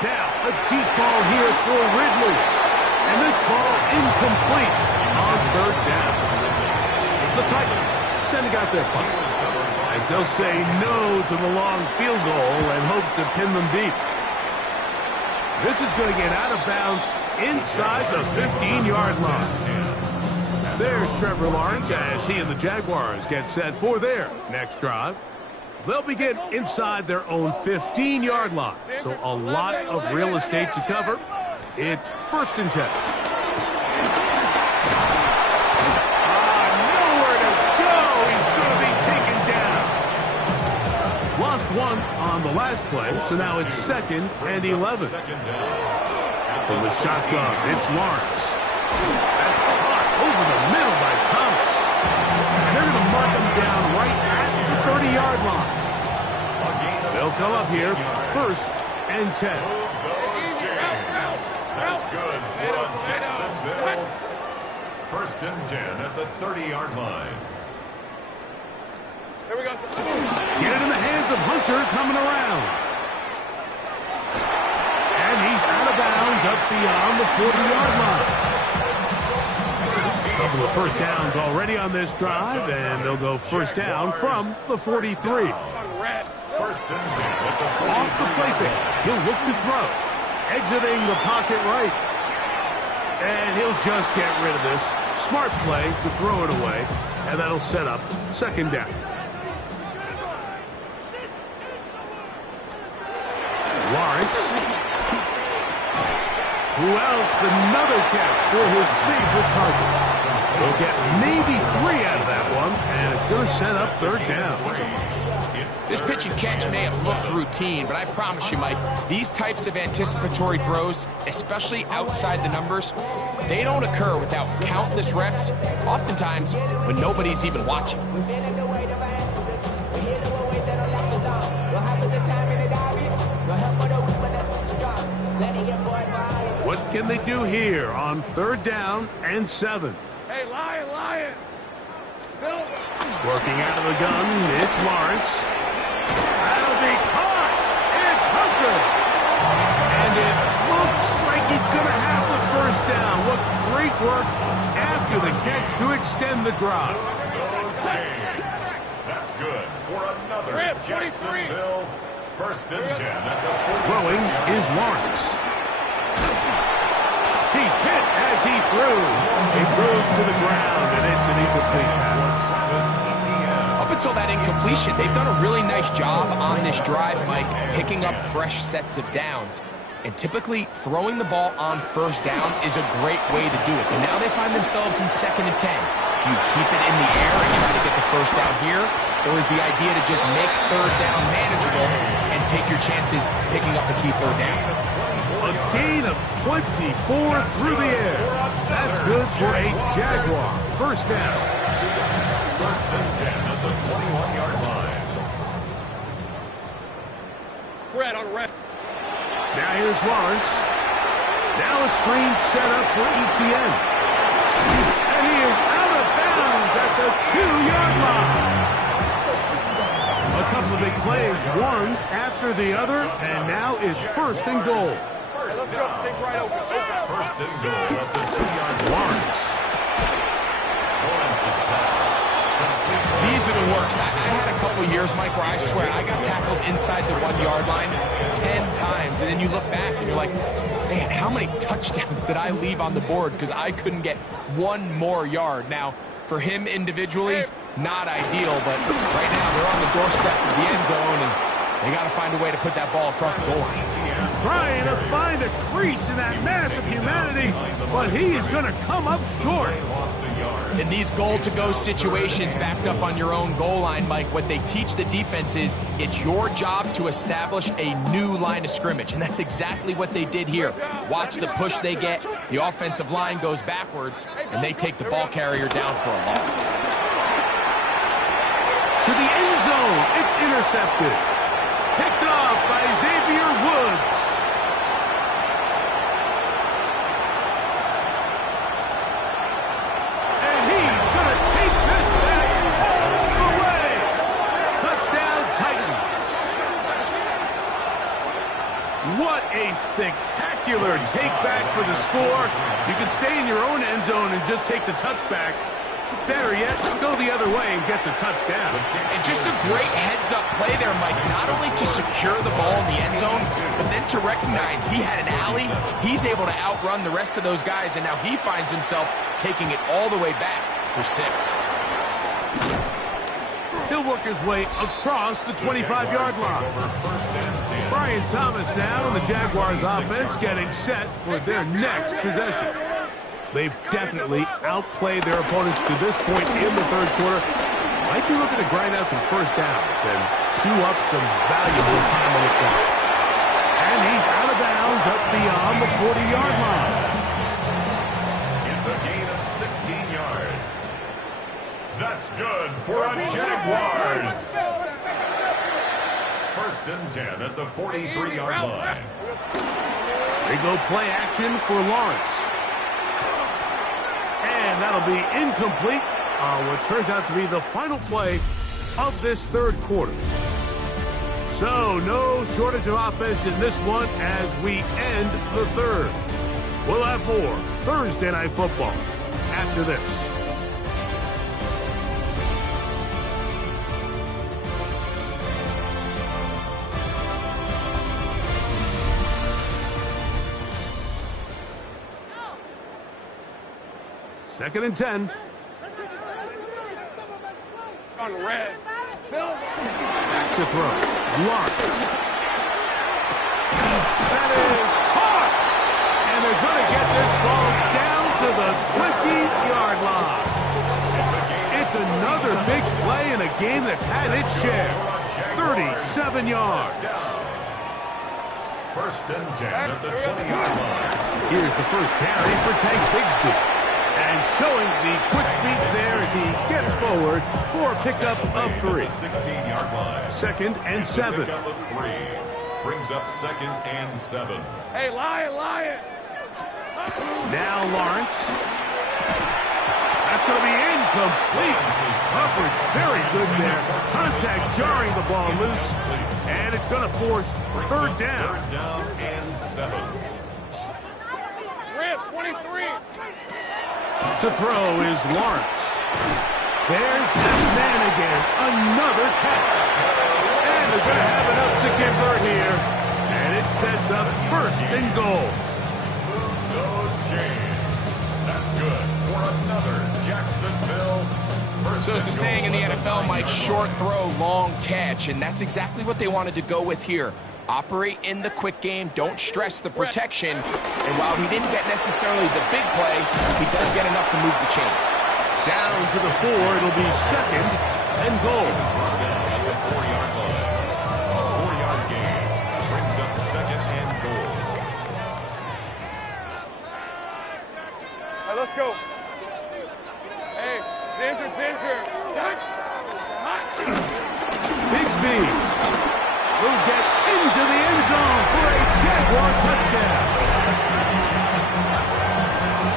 Now, a deep ball here for Ridley. And this ball incomplete on 3rd down. The Titans sending out their punt, as they'll say no to the long field goal and hope to pin them deep. This is going to get out of bounds inside the 15-yard line. There's Trevor Lawrence as he and the Jaguars get set for their next drive. They'll begin inside their own 15-yard line, so a lot of real estate to cover. It's 1st and 10. Nowhere to go. He's going to be taken down. Lost 1 on the last play, so now it's 2nd and 11. From the shotgun, it's Lawrence. That's caught over the middle by Thomas. And they're going to mark him down right at the 30-yard line. They'll come up here, 1st and 10. That's good for Jacksonville. 1st and 10 at the 30-yard line. Here we go. Get it in the hands of Hunter coming around. And he's out of bounds up beyond the 40-yard line. A couple of first downs already on this drive, and they'll go 1st down from the 43. 1st and 10 at the 30. Off the play fake. He'll look to throw. Exiting the pocket right. And he'll just get rid of this. Smart play to throw it away. And that'll set up 2nd down. Lawrence. Who else? Another catch for his favorite target. He'll get maybe 3 out of that one. And it's going to set up 3rd down. This pitch and catch may have looked routine, but I promise you, Mike, these types of anticipatory throws, especially outside the numbers, they don't occur without countless reps, oftentimes when nobody's even watching. What can they do here on 3rd down and 7? Hey, Lion. Working out of the gun, it's Lawrence. drive. That's good for another Rip, 23. Jacksonville. First and 10 at the 46. Throwing is Lawrence. He's hit as he threw. He throws to the ground, and it's an incomplete pass. Up until that incompletion, they've done a really nice job on this drive, Mike, picking up fresh sets of downs. And typically, throwing the ball on first down is a great way to do it. But now they find themselves in 2nd and 10. Do you keep it in the air and try to get the first down here? Or is the idea to just make third down manageable and take your chances picking up the key third down? A gain of 24 through the air. That's good for a Jaguar. First down. First and 10 at the 21-yard line. Fred on red. Now here's Lawrence. Now a screen set up for ETN. And he is out of bounds at the 2-yard line. A couple of big plays, one after the other, and now it's 1st and goal. Let's go. Take right over. First and goal at the 2-yard line. Lawrence. Lawrence's pass. These are the worst. I had a couple years, Mike, where I swear I got tackled inside the 1-yard line 10 times, and then you look back and you're like, man, how many touchdowns did I leave on the board because I couldn't get one more yard? Now, for him individually, not ideal, but right now they're on the doorstep of the end zone, and they got to find a way to put that ball across the goal line. Trying to find a crease in that mass of humanity, but he is going to come up short. In these goal-to-go situations backed up on your own goal line, Mike, what they teach the defense is it's your job to establish a new line of scrimmage, and that's exactly what they did here. Watch the push they get. The offensive line goes backwards, and they take the ball carrier down for a loss. To the end zone, it's intercepted. Picked off by Xavier Woods. And he's going to take this back all the way. Touchdown, Titans. What a spectacular take back for the score. You can stay in your own end zone and just take the touchback. Better yet, go the other way and get the touchdown. And just a great heads-up play there, Mike, not only to secure the ball in the end zone, but then to recognize he had an alley. He's able to outrun the rest of those guys, and now he finds himself taking it all the way back for 6. He'll work his way across the 25-yard line. Brian Thomas now and the Jaguars offense getting set for their next possession. They've definitely outplayed their opponents to this point in the 3rd quarter. Might be looking to grind out some first downs and chew up some valuable time on the clock. And he's out of bounds up beyond the 40-yard line. It's a gain of 16 yards. That's good for a Jaguars. First and 10 at the 43-yard line. They go play action for Lawrence. And that'll be incomplete on what turns out to be the final play of this 3rd quarter. So no shortage of offense in this one as we end the 3rd. We'll have more Thursday Night Football after this. Second and 10. On red. Phil. Back to throw. Lawrence. That is caught. And they're going to get this ball down to the 20-yard line. It's another big play in a game that's had its share. 37 yards. First and 10 at the 20-yard line. Here's the first carry for Tank Bigsby. And showing the quick feet there as he gets forward for a pickup of 3. 16-yard line. 2nd and 7. Pickup of 3. Brings up 2nd and 7. Hey, Lion. Now Lawrence. That's going to be incomplete. Coverage very good there. Contact jarring the ball loose. And it's going to force 3rd down. 3rd down and 7. Red, 23. To throw is Lawrence. There's that man again. Another catch. And they're going to have enough to convert here. And it sets up first and goal. Those chains. That's good for another Jacksonville. So it's a saying in the NFL, Mike, short throw, long catch. And that's exactly what they wanted to go with here. Operate in the quick game. Don't stress the protection. And while he didn't get necessarily the big play, he does get enough to move the chains. Down to the 4. It'll be second and goal. At the 4-yard line. A 4-yard gain brings up second and goal. All right, let's go. Hey, danger, danger. Bigsby will get into the end zone for a Jaguar touchdown.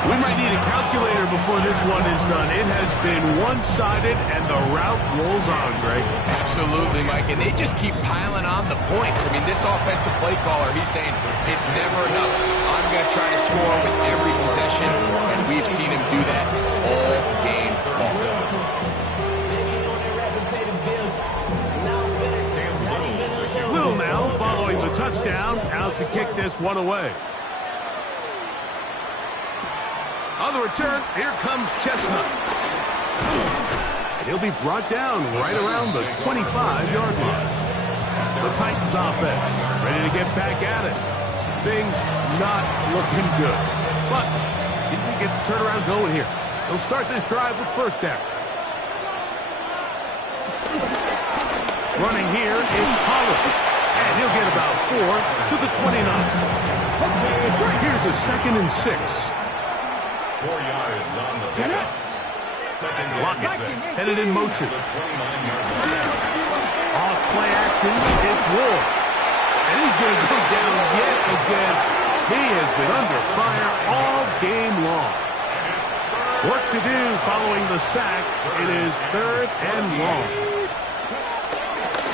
We might need a calculator before this one is done. It has been one-sided, and the route rolls on, Greg. Absolutely, Mike, and they just keep piling on the points. I mean, this offensive play caller, he's saying it's never enough. I'm going to try to score with every possession, and we've seen him do that all game long. Little now following the touchdown, out to kick this one away. On the return, here comes Chestnut. And he'll be brought down right around the 25-yard line. The Titans offense ready to get back at it. Things not looking good. But see if we get the turnaround going here. They'll start this drive with first down. Running here, it's Pollard. And he'll get about 4 to the 29. Here's a 2nd and 6. 4 yards on the pickup. Second and 6. Headed in motion. The 29-yard line. Off play action, it's Ward. And he's going to go down yet again. He has been under fire all game long. Work to do following the sack. It is 3rd and long.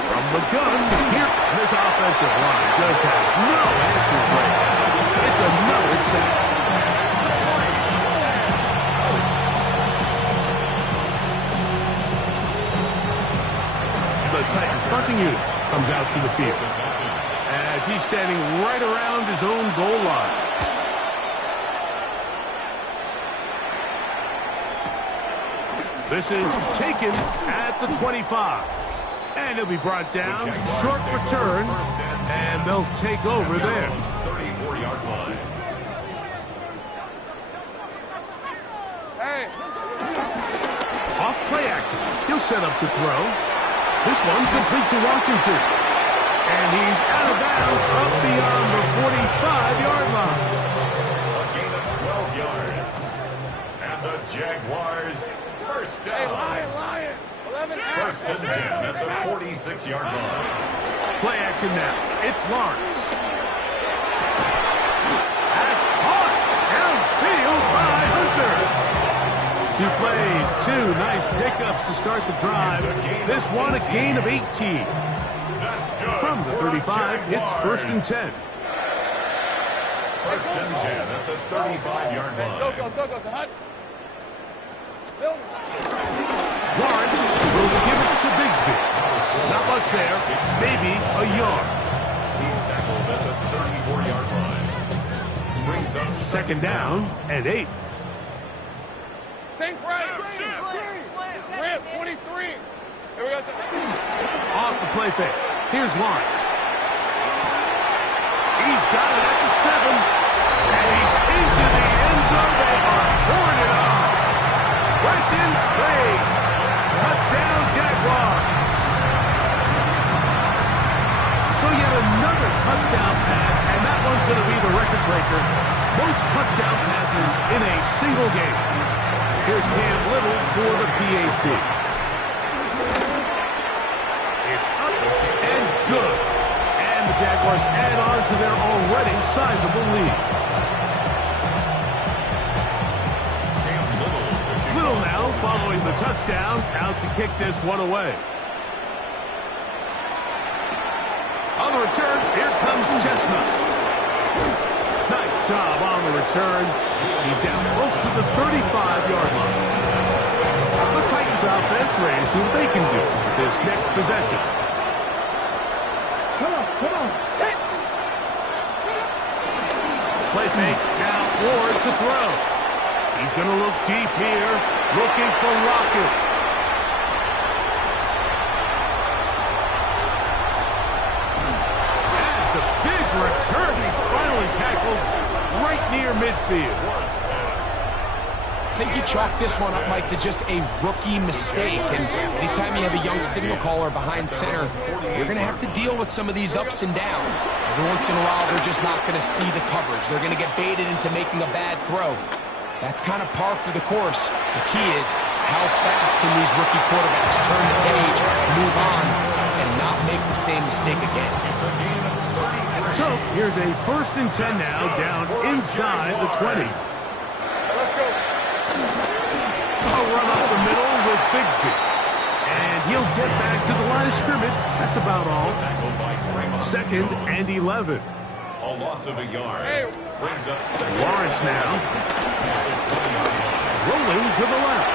From the gun, here, this offensive line just has no answers right now. It's another sack. The Titans punting unit comes out to the field as he's standing right around his own goal line. This is taken at the 25. And he'll be brought down, short return, and they'll take over there. 34-yard line. Hey. Off play action. He'll set up to throw. This one complete to Washington. And he's out of bounds up beyond the 45-yard line. A gain of 12 yards. And the Jaguars first down. Hey, Lion. 11. First and 10 at the 46-yard line. Play action now. It's Lawrence. That's caught downfield by Hunter. 2 plays, 2 nice pickups to start the drive. This one a gain of 18. That's good. From the 35, it's first and 10. First and 10 at the 35-yard line. Soko, hut. Lawrence will give it to Bigsby. Not much there. Maybe a yard. He's tackled at the 34-yard line. Brings up Second down and 8. Sink right. Ramp 23. Here we go. Off the play fake. Here's Lawrence. He's got it at the 7. And he's into the end zone. They are pouring it on. Quentin Slade. Touchdown, Jaguars. So yet another touchdown pass, and that one's going to be the record breaker. Most touchdown passes in a single game. Here's Cam Little for the PAT. It's up and good. And the Jaguars add on to their already sizable lead. Little now following the touchdown, out to kick this one away. On the return, here comes Chestnut. Nice job on the return. He's down close to the 35-yard line. offense, ready to see what they can do with this next possession. Come on. Hit. Play fake. Now Ward to throw. He's going to look deep here, looking for Rocket. That's a big return. He's finally tackled right near midfield. I think you chalk this one up, Mike, to just a rookie mistake. And anytime you have a young signal caller behind center, you're going to have to deal with some of these ups and downs. Every once in a while, they're just not going to see the coverage. They're going to get baited into making a bad throw. That's kind of par for the course. The key is how fast can these rookie quarterbacks turn the page, move on, and not make the same mistake again. So here's a 1st and 10 now, down inside the 20. Let's go. A run up the middle with Bigsby. And he'll get back to the line of scrimmage. That's about all. 2nd and 11. A loss of a yard. Brings up second. Lawrence now. Rolling to the left.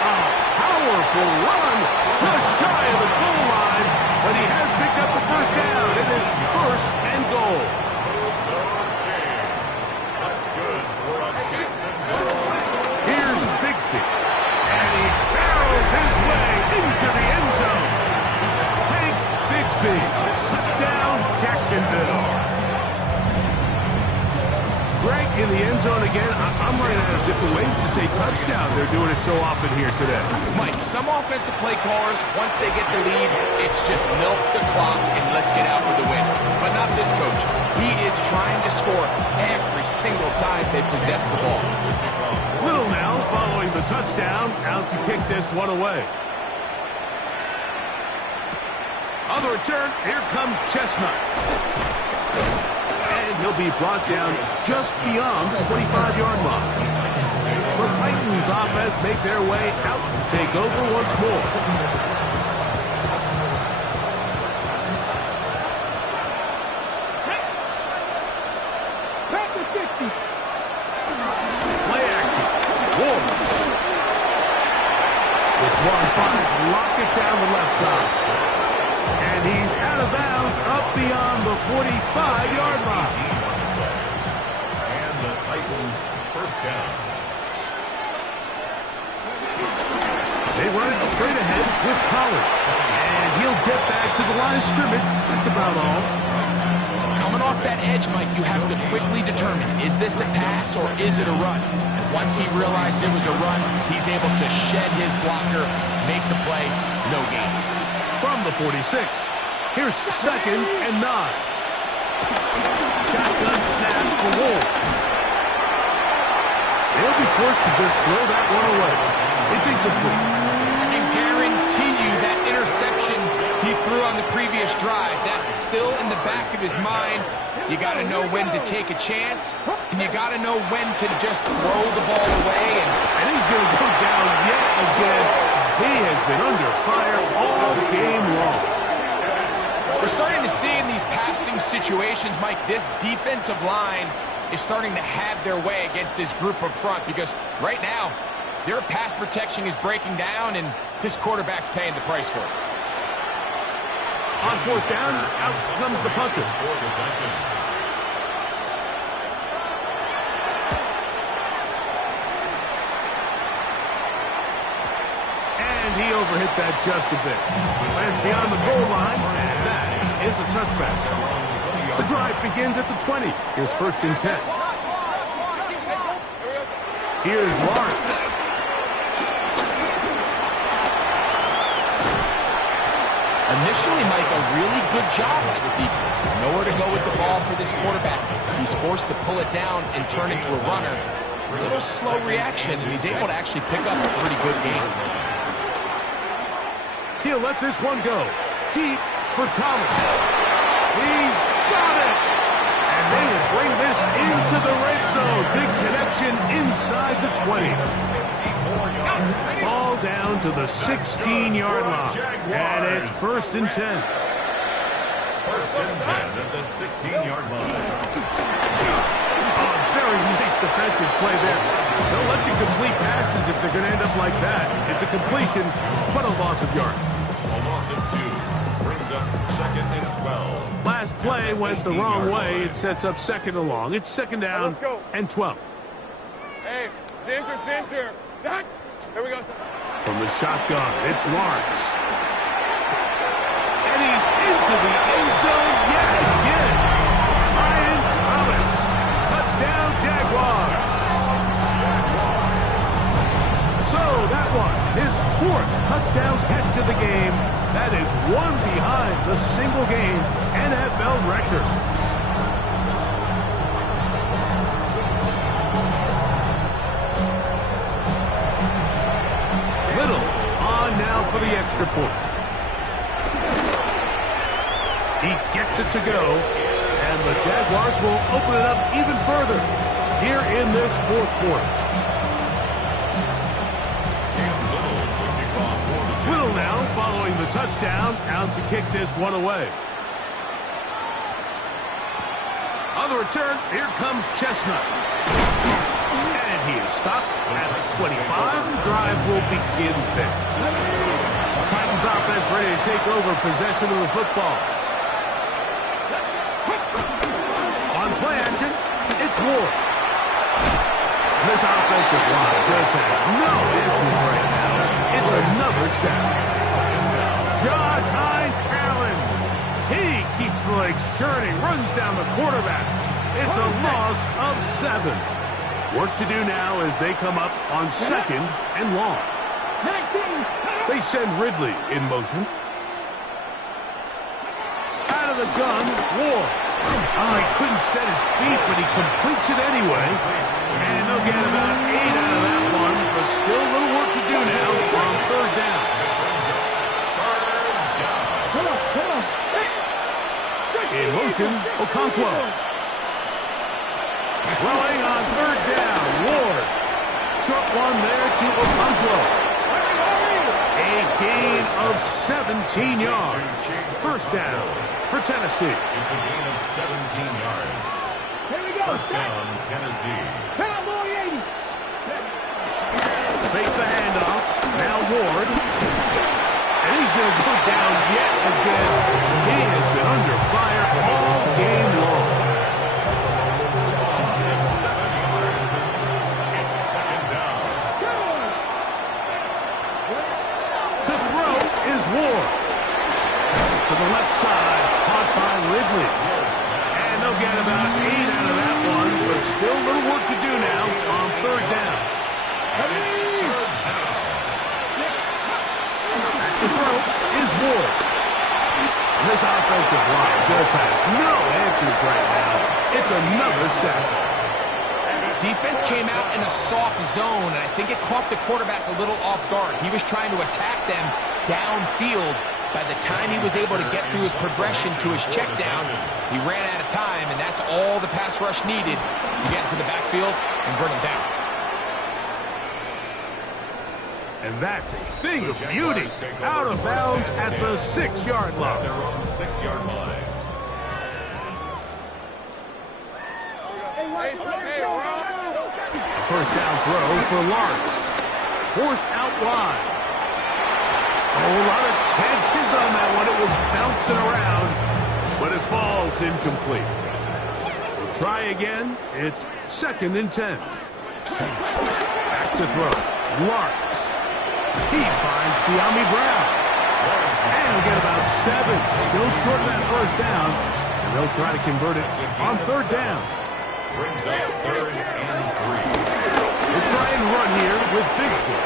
A powerful run just shy of the goal line. But he has picked up the first down. It is 1st and goal. Here's Bigsby. And he barrels his way into the end zone. Hank Bigsby. Touchdown, Jacksonville. Greg, in the end zone again. I'm running out of different ways to say touchdown. They're doing it so often here today. Mike, some offensive play callers, once they get the lead, it's just milk the clock and let's get out with the win. But not this coach. He is trying to score every single time they possess the ball. Little now following the touchdown, out to kick this one away. On the return, here comes Chestnut. And he'll be brought down just beyond the 25-yard line. The Titans offense make their way out and take over once more. Back to 60. Play action. Ward. This one finds Lockett down the left side. And he's out of bounds up beyond the 45-yard line. And the Titans first down. They run it straight ahead with Collins. And he'll get back to the line of scrimmage. That's about all. Coming off that edge, Mike, you have to quickly determine, is this a pass or is it a run? And once he realized it was a run, he's able to shed his blocker, make the play, no gain. From the 46, here's 2nd and 9. Shotgun snap for Wolf. They'll be forced to just throw that one away. It's incomplete. I can guarantee you that interception he threw on the previous drive, that's still in the back of his mind. You got to know when to take a chance, and you got to know when to just throw the ball away. And he's going to go down yet again. He has been under fire all game long. We're starting to see in these passing situations, Mike, this defensive line is starting to have their way against this group up front because right now, their pass protection is breaking down, and this quarterback's paying the price for it. On 4th down, out comes the punter. And he overhit that just a bit. Lands beyond the goal line, and that is a touchback. The drive begins at the 20. Here's 1st and 10. Here's Lawrence. Initially, Mike, a really good job by the defense. Nowhere to go with the ball for this quarterback. He's forced to pull it down and turn into a runner. A little slow reaction, and he's able to actually pick up a pretty good game. He'll let this one go. Deep for Thomas. He's got it! And they will bring this into the red zone. Big connection inside the 20. Ball down to the 16-yard line. And it's 1st and 10. 1st and 10 at the 16-yard line. Oh, very nice defensive play there. They'll let you complete passes if they're going to end up like that. It's a completion, but a loss of yards. A loss of 2 brings up 2nd and 12. Last play went the wrong way. It sets up 2nd and long. It's 2nd down and 12. Hey, Ginger. Zach, here we go. From the shotgun, it's Lawrence. And he's into the end zone yet again. Ryan Thomas. Touchdown, Jaguars. So that one, his 4th touchdown catch of the game. That is one behind the single-game NFL record. Little on now for the extra point. He gets it to go, and the Jaguars will open it up even further here in this 4th quarter. Little now following the touchdown, out to kick this one away. On the return, here comes Chestnut. And he is stopped at the 25. The drive will begin there. Titans offense ready to take over possession of the football. On play action, it's Ward. This offensive line just has no answers right now. It's another sack. Josh Hines-Allen. He keeps the legs churning, runs down the quarterback. It's a loss of 7. Work to do now as they come up on 2nd and long. They send Ridley in motion. Out of the gun, Ward. Oh, he couldn't set his feet, but he completes it anyway. And they'll get about 8 out of that one, but still a little work to do now on 3rd down. In motion, Okonkwo. Throwing on 3rd down, Ward. Short one there to Okonkwo. A gain of 17 yards. 1st down for Tennessee. It's a gain of 17 yards. Here we go. 1st down, Tennessee. Fake the handoff. Now Ward. And he's going to go down yet again. He has been under fire all game long. It's 2nd down. To throw is Ward. To the left side, caught by Ridley. And they'll get about 8 out of that one, but still a little work to do now on 3rd down. Back to throw is Ward. And this offensive line just has no answers right now. It's another sack. Defense came out in a soft zone, and I think it caught the quarterback a little off guard. He was trying to attack them downfield. By the time he was able to get through his progression to his check down, he ran out of time, and that's all the pass rush needed to get into the backfield and bring him down. And that's a thing of beauty. Out of bounds at the 6-yard line. Their own 6-yard line. First down throw for Lawrence. Forced out wide. A lot of chances on that one. It was bouncing around, but it falls incomplete. We'll try again. It's 2nd and 10. Back to throw. Lawrence. He finds De'Ami Brown. And he'll get about 7. Still short of that 1st down. And they'll try to convert it on 3rd down. Brings up 3rd and 3. We'll try and run here with Bigsby.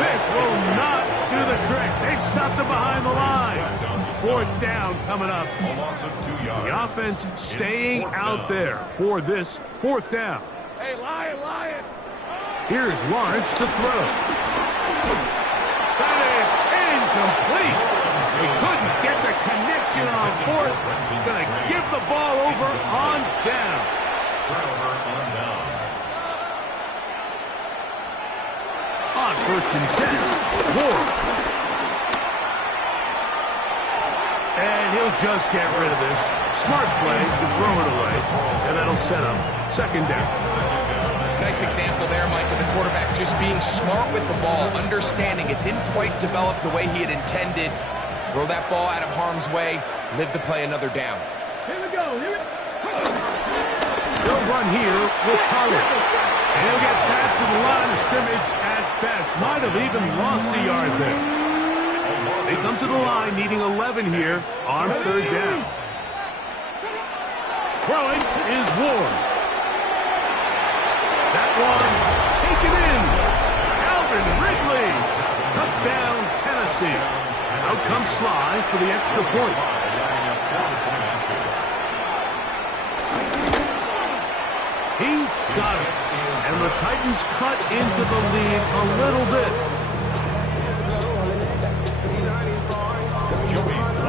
This will not do the trick. They've stopped him behind the line. 4th down coming up. A loss of 2 yards. The offense staying out there for this 4th down. Hey, Lion. Here's Lawrence to throw. That is incomplete. He couldn't get the connection on 4th. Going to give the ball over on down. Turnover on downs. On 1st and 10, Ward. And he'll just get rid of this. Smart play to throw it away. And that'll set up 2nd down. Nice example there, Mike, of the quarterback just being smart with the ball, understanding it didn't quite develop the way he had intended. Throw that ball out of harm's way, live to play another down. Here we go. Here we go. They'll run here with Pollard. And he'll get back to the line of scrimmage at best. Might have even lost a yard there. They come to the line needing 11 here on third down. Throwing is Ward. That one taken in. Alvin Ridley. Touchdown, Tennessee. Out comes Sly for the extra point. He's got it. And the Titans cut into the lead a little bit.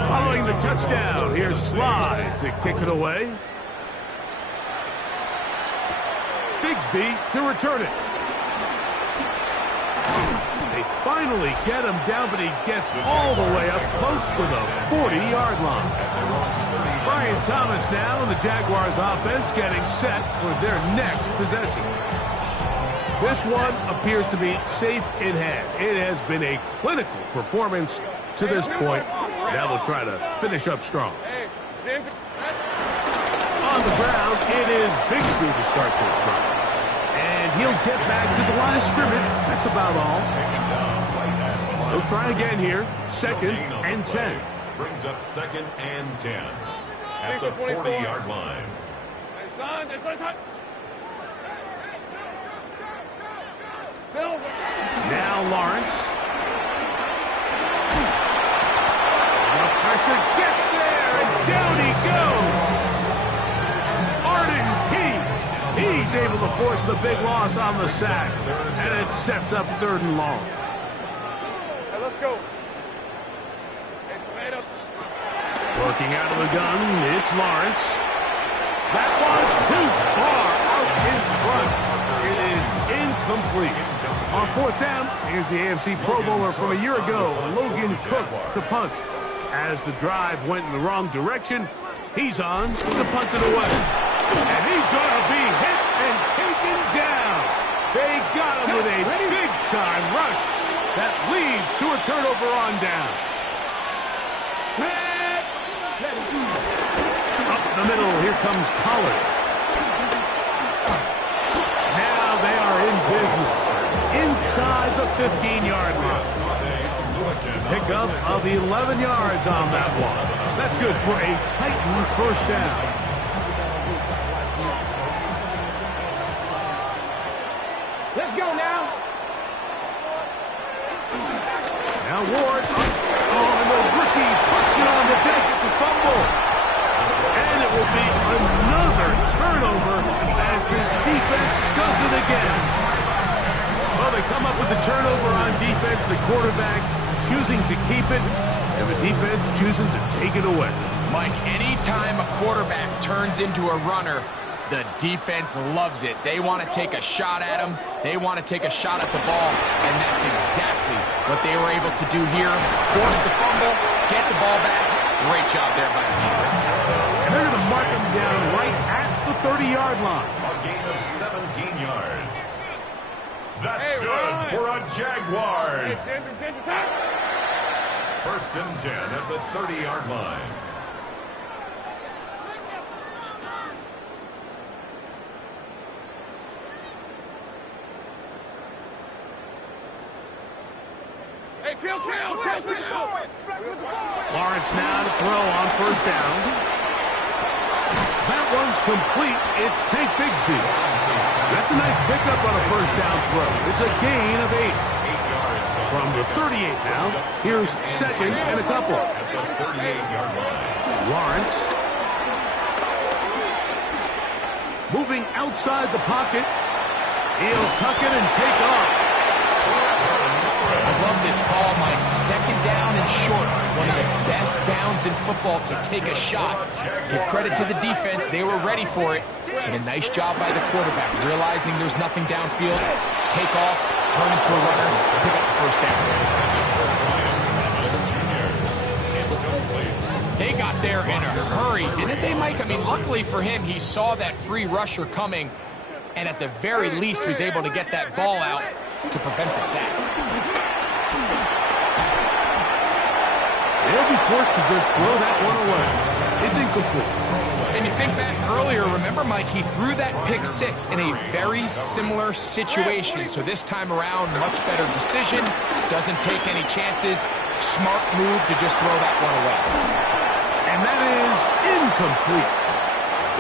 Following the touchdown, here's Sly to kick it away. Bigsby to return it. They finally get him down, but he gets all the way up close to the 40-yard line. Brian Thomas now, and the Jaguars offense getting set for their next possession. This one appears to be safe in hand. It has been a clinical performance to this point. Now they'll try to finish up strong. On the ground, it is Bigsby to start this drive. And he'll get back to the line of scrimmage. That's about all. They'll try again here. 2nd and 10. Brings up 2nd and 10 at the 40-yard line. Now Lawrence. The pressure gets there, and down he goes. Arden Key. He's able to force the big loss on the sack, and it sets up 3rd and long. Hey, let's go. Hey, tomatoes. Working out of the gun, it's Lawrence. That one too far out in front. It is incomplete. On 4th down, here's the AFC Pro Bowler from a year ago, Logan Cook, to punt. As the drive went in the wrong direction, he's on to punt it away. And he's going to be hit and taken down. They got him with a big-time rush that leads to a turnover on down. Up the middle, here comes Pollard. Now they are in business. Inside the 15-yard line. Pickup of 11 yards on that one. That's good for a Titan 1st down. Let's go now. Now Ward. Oh, and the rookie puts it on the deck to fumble. And it will be another turnover as this defense does it again. Well, they come up with the turnover on defense. The quarterback choosing to keep it, and the defense choosing to take it away. Mike, anytime a quarterback turns into a runner, the defense loves it. They want to take a shot at him. They want to take a shot at the ball, and that's exactly what they were able to do here. Force the fumble, get the ball back. Great job there by the defense. And they're going to mark him down right at the 30-yard line. A gain of 17 yards. That's Hey, good Ryan. for a Jaguars. Hey, 10, 1st and 10 at the 30-yard line. Hey, kill. Lawrence now to throw on 1st down. That one's complete. It's Tank Bigsby. That's a nice pickup on a 1st down throw. It's a gain of 8. From the 38 now, here's 2nd and a couple. At the 38-yard line. Lawrence. Moving outside the pocket. He'll tuck it and take off. I love this call, Mike. 2nd down and short. One of the best downs in football to take a shot. Give credit to the defense. They were ready for it. And a nice job by the quarterback. Realizing there's nothing downfield. Take off, turn into a runner, pick up the 1st down. They got there in a hurry, didn't they, Mike? I mean, luckily for him, he saw that free rusher coming. and at the very least was able to get that ball out to prevent the sack. They'll be forced to just throw that one away. It's incomplete. And you think back earlier, remember, Mike, he threw that pick six in a very similar situation. So this time around, much better decision, doesn't take any chances, smart move to just throw that one away. And that is incomplete.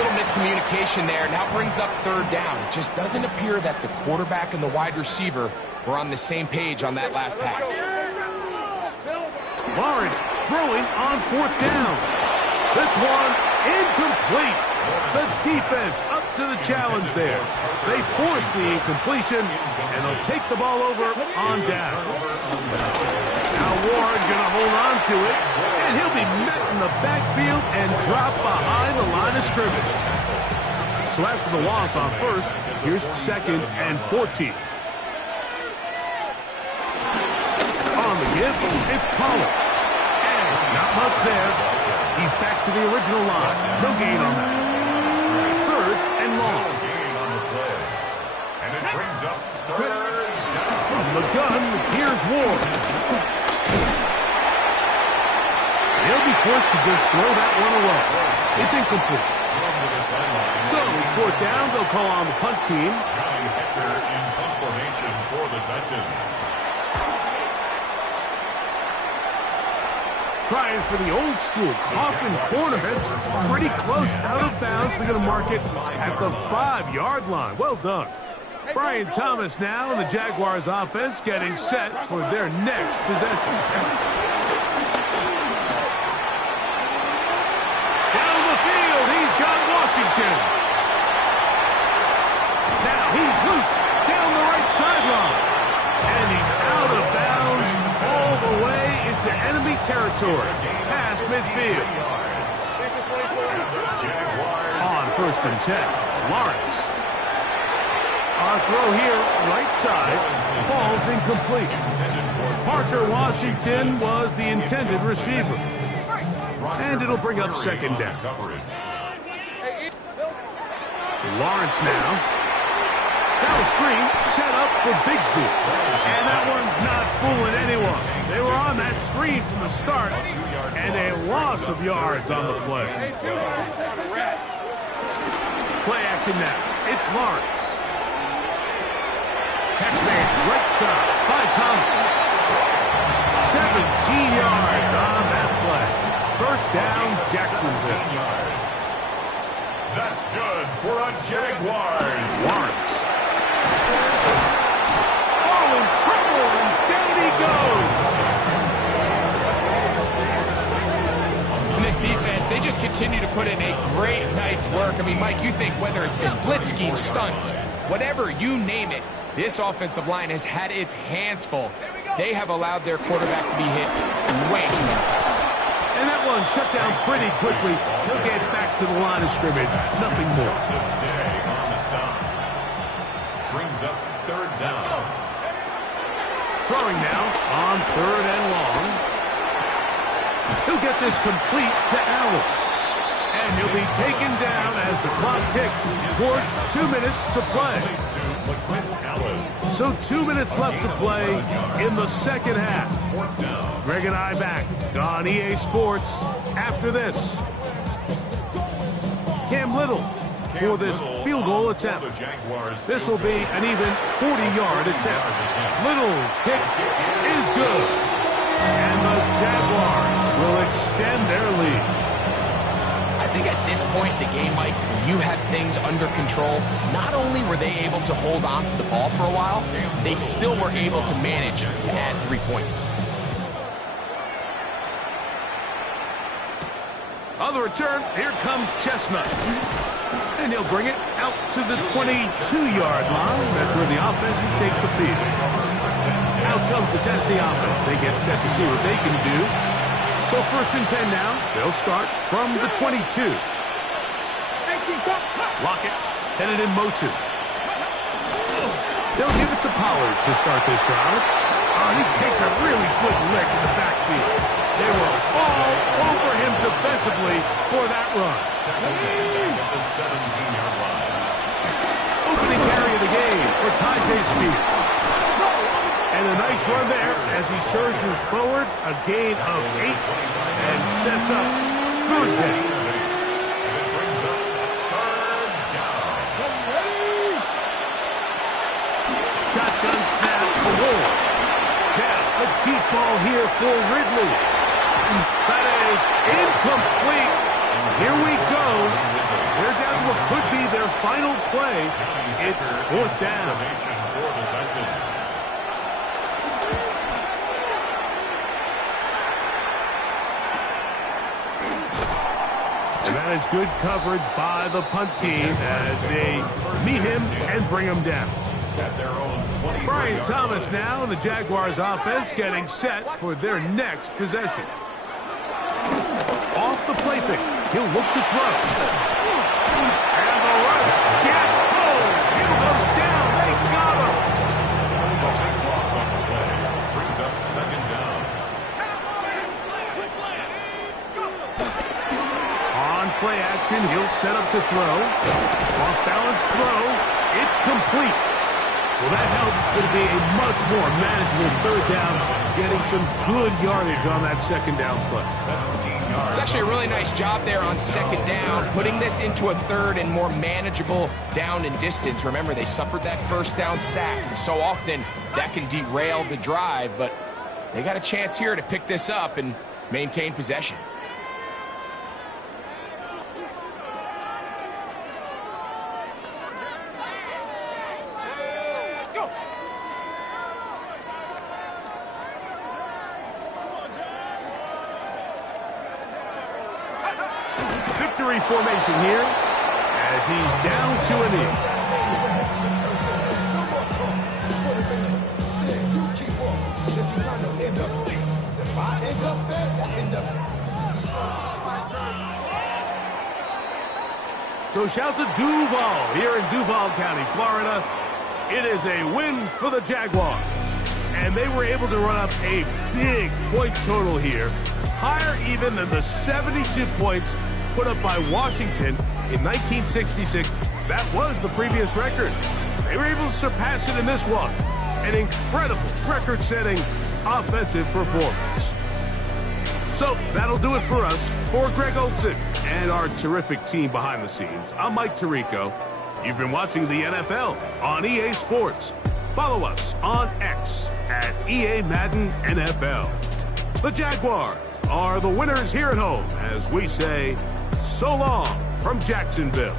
Little miscommunication there. Now brings up third down. It just doesn't appear that the quarterback and the wide receiver were on the same page on that last pass. Lawrence throwing on fourth down. This one incomplete. The defense up to the challenge there. They force the incompletion, and they'll take the ball over on down. Now Ward going to hold on to it, and he'll be met in the backfield and drop behind the line of scrimmage. So after the loss on first, here's second and 14. On the give, it's Pollard. And not much there. He's back to the original line. No gain on that. Third and long. And it brings up third down. From the gun, here's Ward. They'll be forced to just throw that one away. It's incomplete. So it's fourth down. They'll call on the punt team. Johnny Hector in punt formation for the Titans. Trying for the old school coffin corner. It's pretty close out of bounds. They're going to mark it at the 5-yard line. Well done. Brian Thomas now and the Jaguars offense getting set for their next possession. Down the field, he's got Washington. Now he's loose down the right sideline. And he's out of bounds all the way into enemy territory, past midfield. On first and 10, Lawrence. On throw here, right side, ball's incomplete. Parker Washington was the intended receiver. And it'll bring up second down. Lawrence now. Now a screen set up for Bigsby. And that one's not fooling anyone. They were on that screen from the start, and a loss of yards on the play. Play action now. It's Lawrence. Catch made right side by Thomas. 17 yards on that play. First down, Jacksonville. That's good for a Jaguars. Lawrence. Oh, in trouble, and down he goes. And this defense, they just continue to put in a great night's work. I mean, Mike, you think whether it's been blitz schemes, stunts, whatever, you name it, this offensive line has had its hands full. They have allowed their quarterback to be hit way too many times. And that one shut down pretty quickly. He'll get back to the line of scrimmage. Nothing more. Day on the stop. Brings up third down. Throwing now on third and long. He'll get this complete to Allen. And he'll be taken down as the clock ticks towards 2 minutes to play. So 2 minutes left to play in the second half. Greg and I back on EA Sports after this. Cam Little for this field goal attempt. This will be an even 40-yard attempt. Little's kick is good. And the Jaguars will extend their lead. I think at this point in the game, Mike, when you have things under control, not only were they able to hold on to the ball for a while, they still were able to manage to add 3 points. On the return, here comes Chestnut. And he'll bring it out to the 22-yard line. That's where the offense will take the field. Out comes the Tennessee offense. They get set to see what they can do. So first and 10 now. They'll start from the 22. Lockett headed in motion. They'll give it to Pollard to start this drive. Oh, he takes a really good lick in the backfield. They were all over him defensively for that run. At the 17-yard line. opening carry of the game for Tyjae Spears. And a nice run there as he surges forward, a gain of 8, and sets up third down. Shotgun snap for Ward. Now a deep ball here for Ridley. That is incomplete. Here we go. They're down to what could be their final play. It's fourth down. And that is good coverage by the punt team as they meet him and bring him down. Brian Thomas now, and the Jaguars offense getting set for their next possession. Off the play fake, he'll look to throw. And the rush gets home. He goes down. They got him. Loss on the play brings up second down. On play action, he'll set up to throw. Off balance throw. It's complete. Well, that helps. It's going to be a much more manageable third down, getting some good yardage on that second down play. It's actually a really nice job there on second down, putting this into a third and more manageable down and distance. Remember, they suffered that first down sack, and so often that can derail the drive, but they got a chance here to pick this up and maintain possession. Victory formation here as he's down to a knee. So shout to Duval here in Duval County, Florida. It is a win for the Jaguars. And they were able to run up a big point total here, higher even than the 72 points put up by Washington in 1966. That was the previous record. They were able to surpass it in this one. An incredible record-setting offensive performance. So that'll do it for us. For Greg Olson and our terrific team behind the scenes, I'm Mike Tirico. You've been watching the NFL on EA Sports. Follow us on X at EA Madden NFL. The Jaguars are the winners here at home as we say so long from Jacksonville.